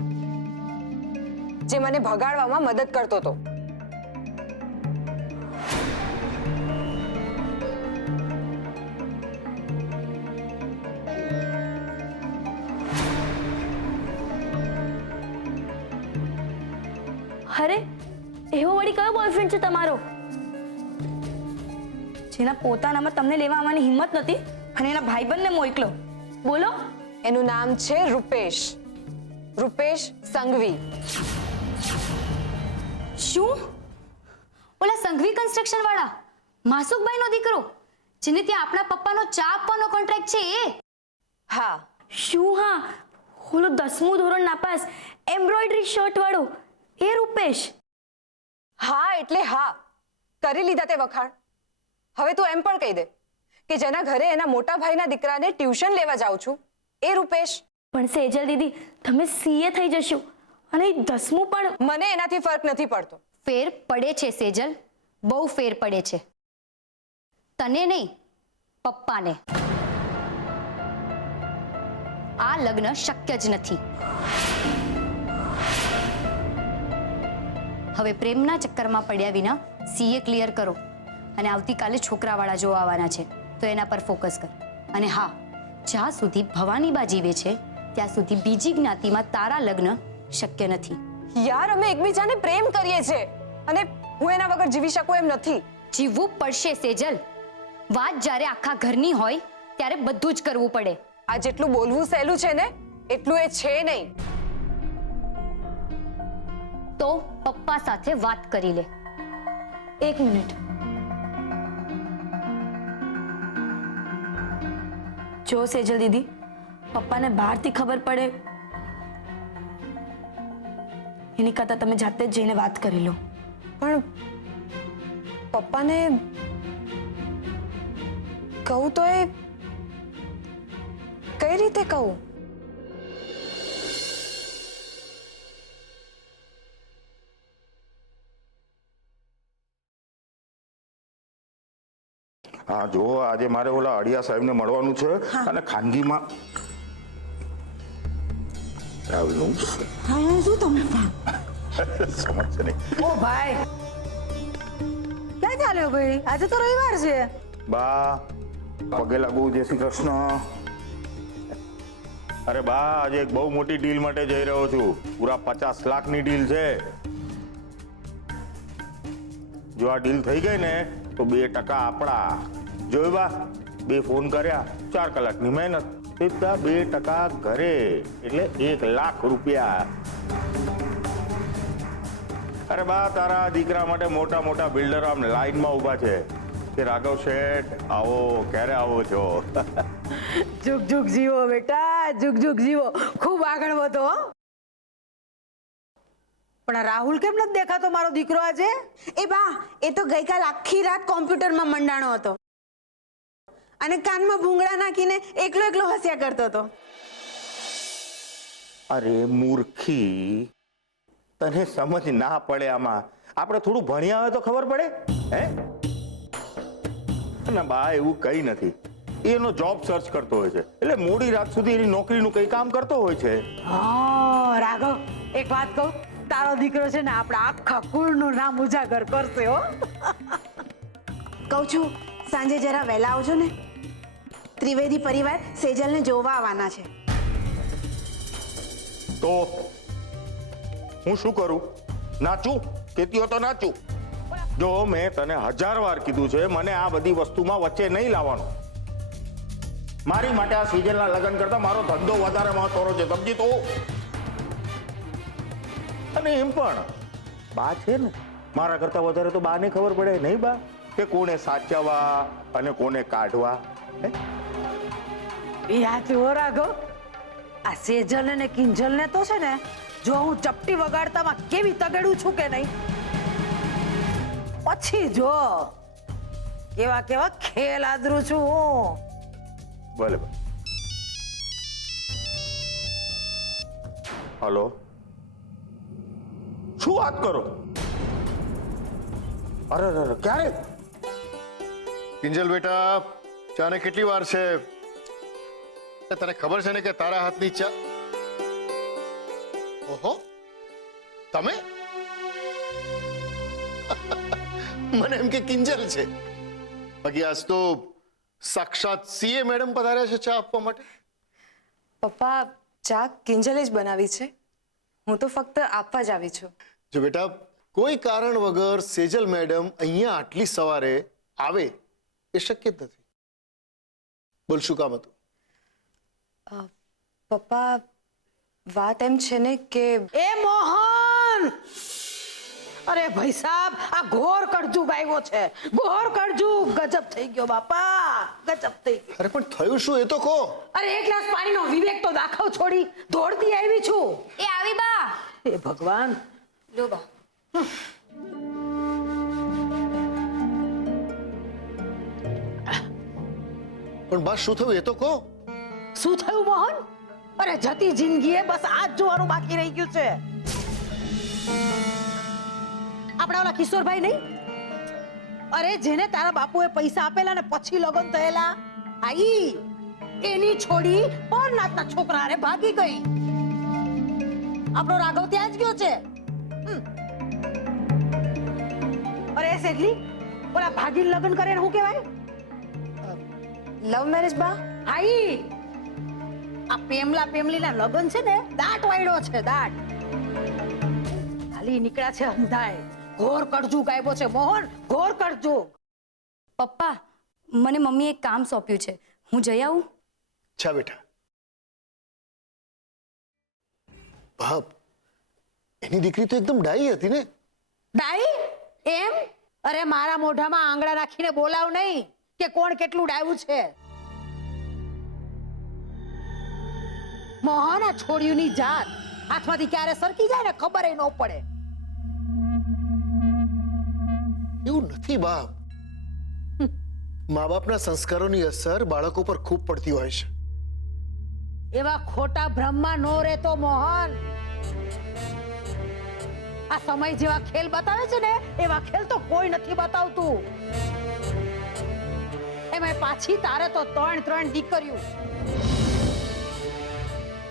જે મને ભગાડવામાં મદદ કરતો હતો. અરે એવો વળી કયો બોયફ્રેન્ડ છે તમારો જેના પોતાનામાં તમને લેવા આવવાની હિંમત નથી અને એના ભાઈબંધને મોકલો? બોલો. એનું નામ છે રૂપેશ. રૂપેશ સંઘવી. શું? ઓલા સંઘવી કન્સ્ટ્રક્શન વાળા માસુકભાઈનો દીકરો, જેને ત્યાં આપણા પપ્પાનો ચા આપવાનો કોન્ટ્રાક્ટ છે એ? હા. શું? હા, ઓલો 10મું ધોરણ નાપાસ એમ્બ્રોઇડરી શર્ટ વાળો એ રૂપેશ? હા એટલે હા, કરી લીધા તે વખાણ. હવે તું એમ પણ કહી દે કે જેના ઘરે એના મોટા ભાઈના દીકરાને ટ્યુશન લેવા જાઉં છું એ રૂપેશ. પણ સેજલ દીદી, તમે સીએ થઈ જશો અને 10મું પણ. મને એનાથી ફરક નથી પડતો. ફેર પડે છે સેજલ, બહુ ફેર પડે છે. તને નહીં, પપ્પાને. આ લગ્ન શક્ય જ નથી. હવે પ્રેમના ચક્કરમાં પડ્યા વિના સીએ ક્લિયર કરો અને આવતીકાલે છોકરાવાળા જોવા આવવાના છે તો એના પર ફોકસ કર. અને હા, જ્યાં સુધી ભવાનીબા જીવે છે ત્યાં સુધી બીજી જ્ઞાતિમાં તારા લગ્ન શક્ય નથી. યાર અમે એકબીજાને પ્રેમ કરીએ છીએ અને હું એના વગર જીવી શકું એમ નથી. જીવવું પડશે સેજલ. વાત જ્યારે આખા ઘરની હોય ત્યારે બધું જ કરવું પડે. આ જેટલું બોલવું સહેલું છે ને એટલું એ છે નહીં. તો પપ્પા સાથે વાત કરી લે. 1 મિનિટ. જો સેજલ દીદી, પપ્પાને બહારથી ખબર પડે એની કરતાં તમે જાતે જ જઈને વાત કરી લો. પણ પપ્પાને કહું તો એ કઈ રીતે કહું? હા જો આજે મારે ઓલા અડિયા સાહેબને મળવાનું છે અને ખાનગીમાં આવું હા શું તમે સમજશે નહીં. ઓ ભાઈ, ક્યાં ચાલ્યો ભાઈ? આજે તો રવિવાર છે. બા પગે લાગુ. જય શ્રી કૃષ્ણ. અરે બા આજે એક બહુ મોટી ડીલ માટે જઈ રહ્યો છું. પૂરા 50 લાખની ડીલ છે. જો આ ડીલ થઈ ગઈ ને તો 2% આપણા. જોયું બા, 2 ફોન કર્યા, 4 કલાકની મહેનત, સીધા 2% ઘરે, એટલે 1 લાખ રૂપિયા. અરે બા તારા દીકરા માટે મોટા મોટા બિલ્ડરો આમ લાઈનમાં ઊભા છે કે રાઘવ શેઠ આવો, ક્યારે આવો છો? જુગ જુગ જીવો બેટા, જુગ જુગ જીવો, ખૂબ આગળ વધો. પણ આ રાહુલ કેમ નથી દેખાતો મારો દીકરો આજે? એ બા, એ તો ગઈકાલ આખી રાત કોમ્પ્યુટરમાં મંડાણો હતો અને કાનમાં ભૂંગળા નાખીને એકલો એકલો હસ્યા કરતો હતો. અરે મૂર્ખી, તને સમજ ના પડે આમાં? આપણે થોડું ભણ્યા હોય તો ખબર પડે હે? ના બા એવું કઈ નથી. એનો જોબ સર્ચ કરતો હોય છે એટલે મોડી રાત સુધી એની નોકરીનું કઈ કામ કરતો હોય છે. હા રાઘવ, એક વાત કહું, તારો દીકરો છે ને આપણા આખા કુળનું નામ ઉજાગર કરશે હો. કહું છું સાંજે જરા વહેલા આવજો ને. ત્રિવેદી પરિવાર સેજલને જોવા આવવાના છે. તો હું શું કરું? નાચું? કેતી હો તો નાચું. જો મેં તને 1000 વાર કીધું છે મને આ બધી વસ્તુમાં વચ્ચે નહીં લાવવાનું. મારી માટે આ સિઝનના લગ્ન કરતા મારો ધંધો વધારે મહત્વનો છે, સમજી તો? અને એમ પણ બા છે ને, મારા કરતા વધારે તો બાને ખબર પડે નહીં બા કે કોને સાચવવા અને કોને કાઢવા. યાદ હો રાઘવ, આ સેજલ ને કિંજલ ને તો છે ને, જો હું ચપટી વગાડતામાં કેવી તગડું છું કે નહીં, પછી જો કેવા કેવા ખેલ આદરું છું હું. ભલે. હલો, શું વાત કરો? અરે અરે ક્યારે? કિંજલ બેટા, ચાને કેટલી વાર છે? તને ખબર છે ને કે તારા હાથની ચા. ઓહો, તમે? મને એમ કે કિંજલ છે. બાકી આજ તો સાક્ષાત સીએ મેડમ પધાર્યા છે ચા આપવા માટે. પપ્પા ચા કિંજલે જ બનાવી છે, હું તો ફક્ત આપવા જ આવી છું. જો બેટા, કોઈ કારણ વગર સેજલ મેડમ અહીંયા આટલી સવારે આવે એ શક્ય જ નથી. બોલ શું કામ હતું? પપ્પા વાત એમ છે ને કે એ મોહન, અરે ભાઈ સાહેબ, આ ઘોર કળજુગ આવ્યો છે, ઘોર કળજુગ. ગજબ થઈ ગયો બાપા, ગજબ થઈ ગયો. અરે પણ થયું શું એ તો કહો. અરે એક ગ્લાસ પાણીનો વિવેક તો દાખવ, છોડી દોડતી આવી છું. એ આવી બા. એ ભગવાન. લો બા. પણ બસ શું થયું એ તો કહો. શું થયું મોહન? અરે જતી જિંદગીએ બસ આ જ જોવાનું બાકી રહી ગયું છે. આપણા ઓલા કિશોરભાઈ નહીં, અરે જેને તારા બાપુએ પૈસા આપેલા ને પછી લગ્ન થયેલા, આ ઈ એની છોડી પર નાતના છોકરા હારે ભાગી ગઈ. આપણો રાઘવ ત્યાં જ ગયો છે. અરે સેજલી, ઓલા ભાગીને લગ્ન કરે ને શું કહેવાય? લવ મેરેજ બા? હાઈ, આ પેમલીના લગ્ન છે ને દાટ વાયડો છે, દાટ. ખાલી નીકળ્યા છે અંધાય. ઘોર કળજુગ આવ્યો છે મોહન, ઘોર કળજુગ. પપ્પા, મને મમ્મીએ એક કામ સોંપ્યું છે, હું જઈ આવું? અચ્છા બેટા. બાપ, એની દીકરી તો એકદમ ડાઈ હતી ને? ડાઈ એમ? અરે મારા મોઢામાં આંગળા નાખીને બોલાવ નહીં કે કોણ કેટલું ડાયું છે. મોહન, આ છોડ્યુંની જાત હાથમાંથી ક્યારે સરકી જાય ને ખબર ન પડે. એવું નથી બાપ. મા બાપના સંસ્કારોની અસર બાળકો પર ખૂબ પડતી હોય છે. એવા ખોટા ભ્રમમાં નો રહેતો મોહન. આ સમય જેવા ખેલ બતાવે છે ને એવા ખેલ તો કોઈ નથી બતાવતું. એમાં પાછી તારે તો 3 દીકરીઓ.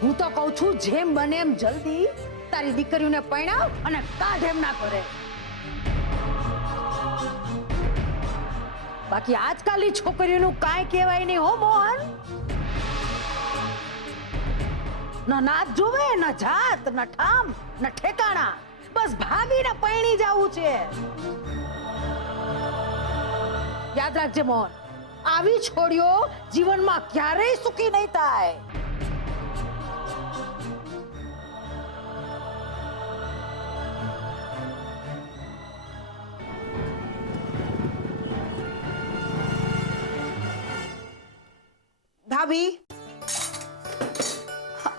હું તો કહું છું જેમ બને એમ જલ્દી તારી દીકરીઓને પરણાવ અને કાઢ એમ ના કરે. બાકી આજકાલની છોકરીઓનું કાંઈ કહેવાય નહીં હો મોહન. ન નાત જોવે, ન જાત, ન ઠામ, ન ઠેકાણા. બસ ભાગીને પરણી જવું છે. યાદ રાખજે મોહન, આવી છોડીઓ જીવનમાં ક્યારેય સુખી નહીં થાય. ભાભી,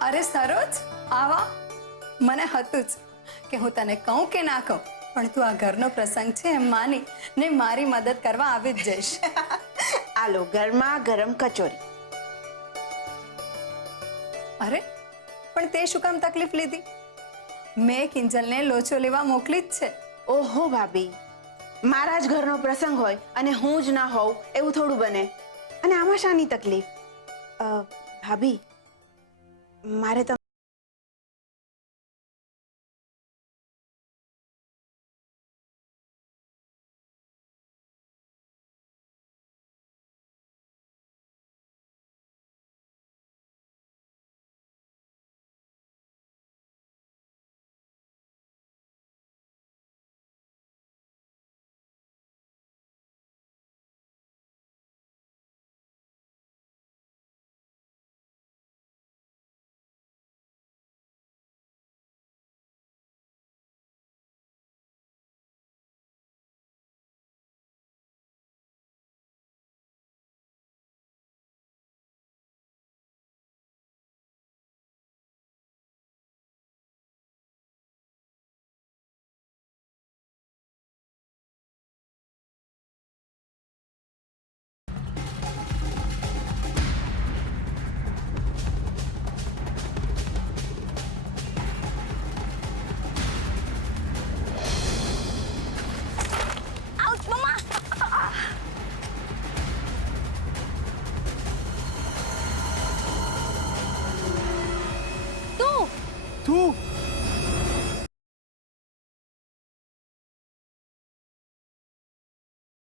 અરે સરોજ, આવા. મને હતું જ કે હું તને કહું કે ના કહું, પણ તું આ ઘરનો પ્રસંગ છે એમ માની ને મારી મદદ કરવા આવી જ જઈશ. આલો ગરમા ગરમ કચોરી. અરે પણ તે શું કામ તકલીફ લીધી? મેં કિંજલને લોચો લેવા મોકલી જ છે. ઓહો ભાભી, મારા જ ઘરનો પ્રસંગ હોય અને હું જ ના હોઉં એવું થોડું બને. અને આમાં શાની તકલીફ? ભાભી, મારે તું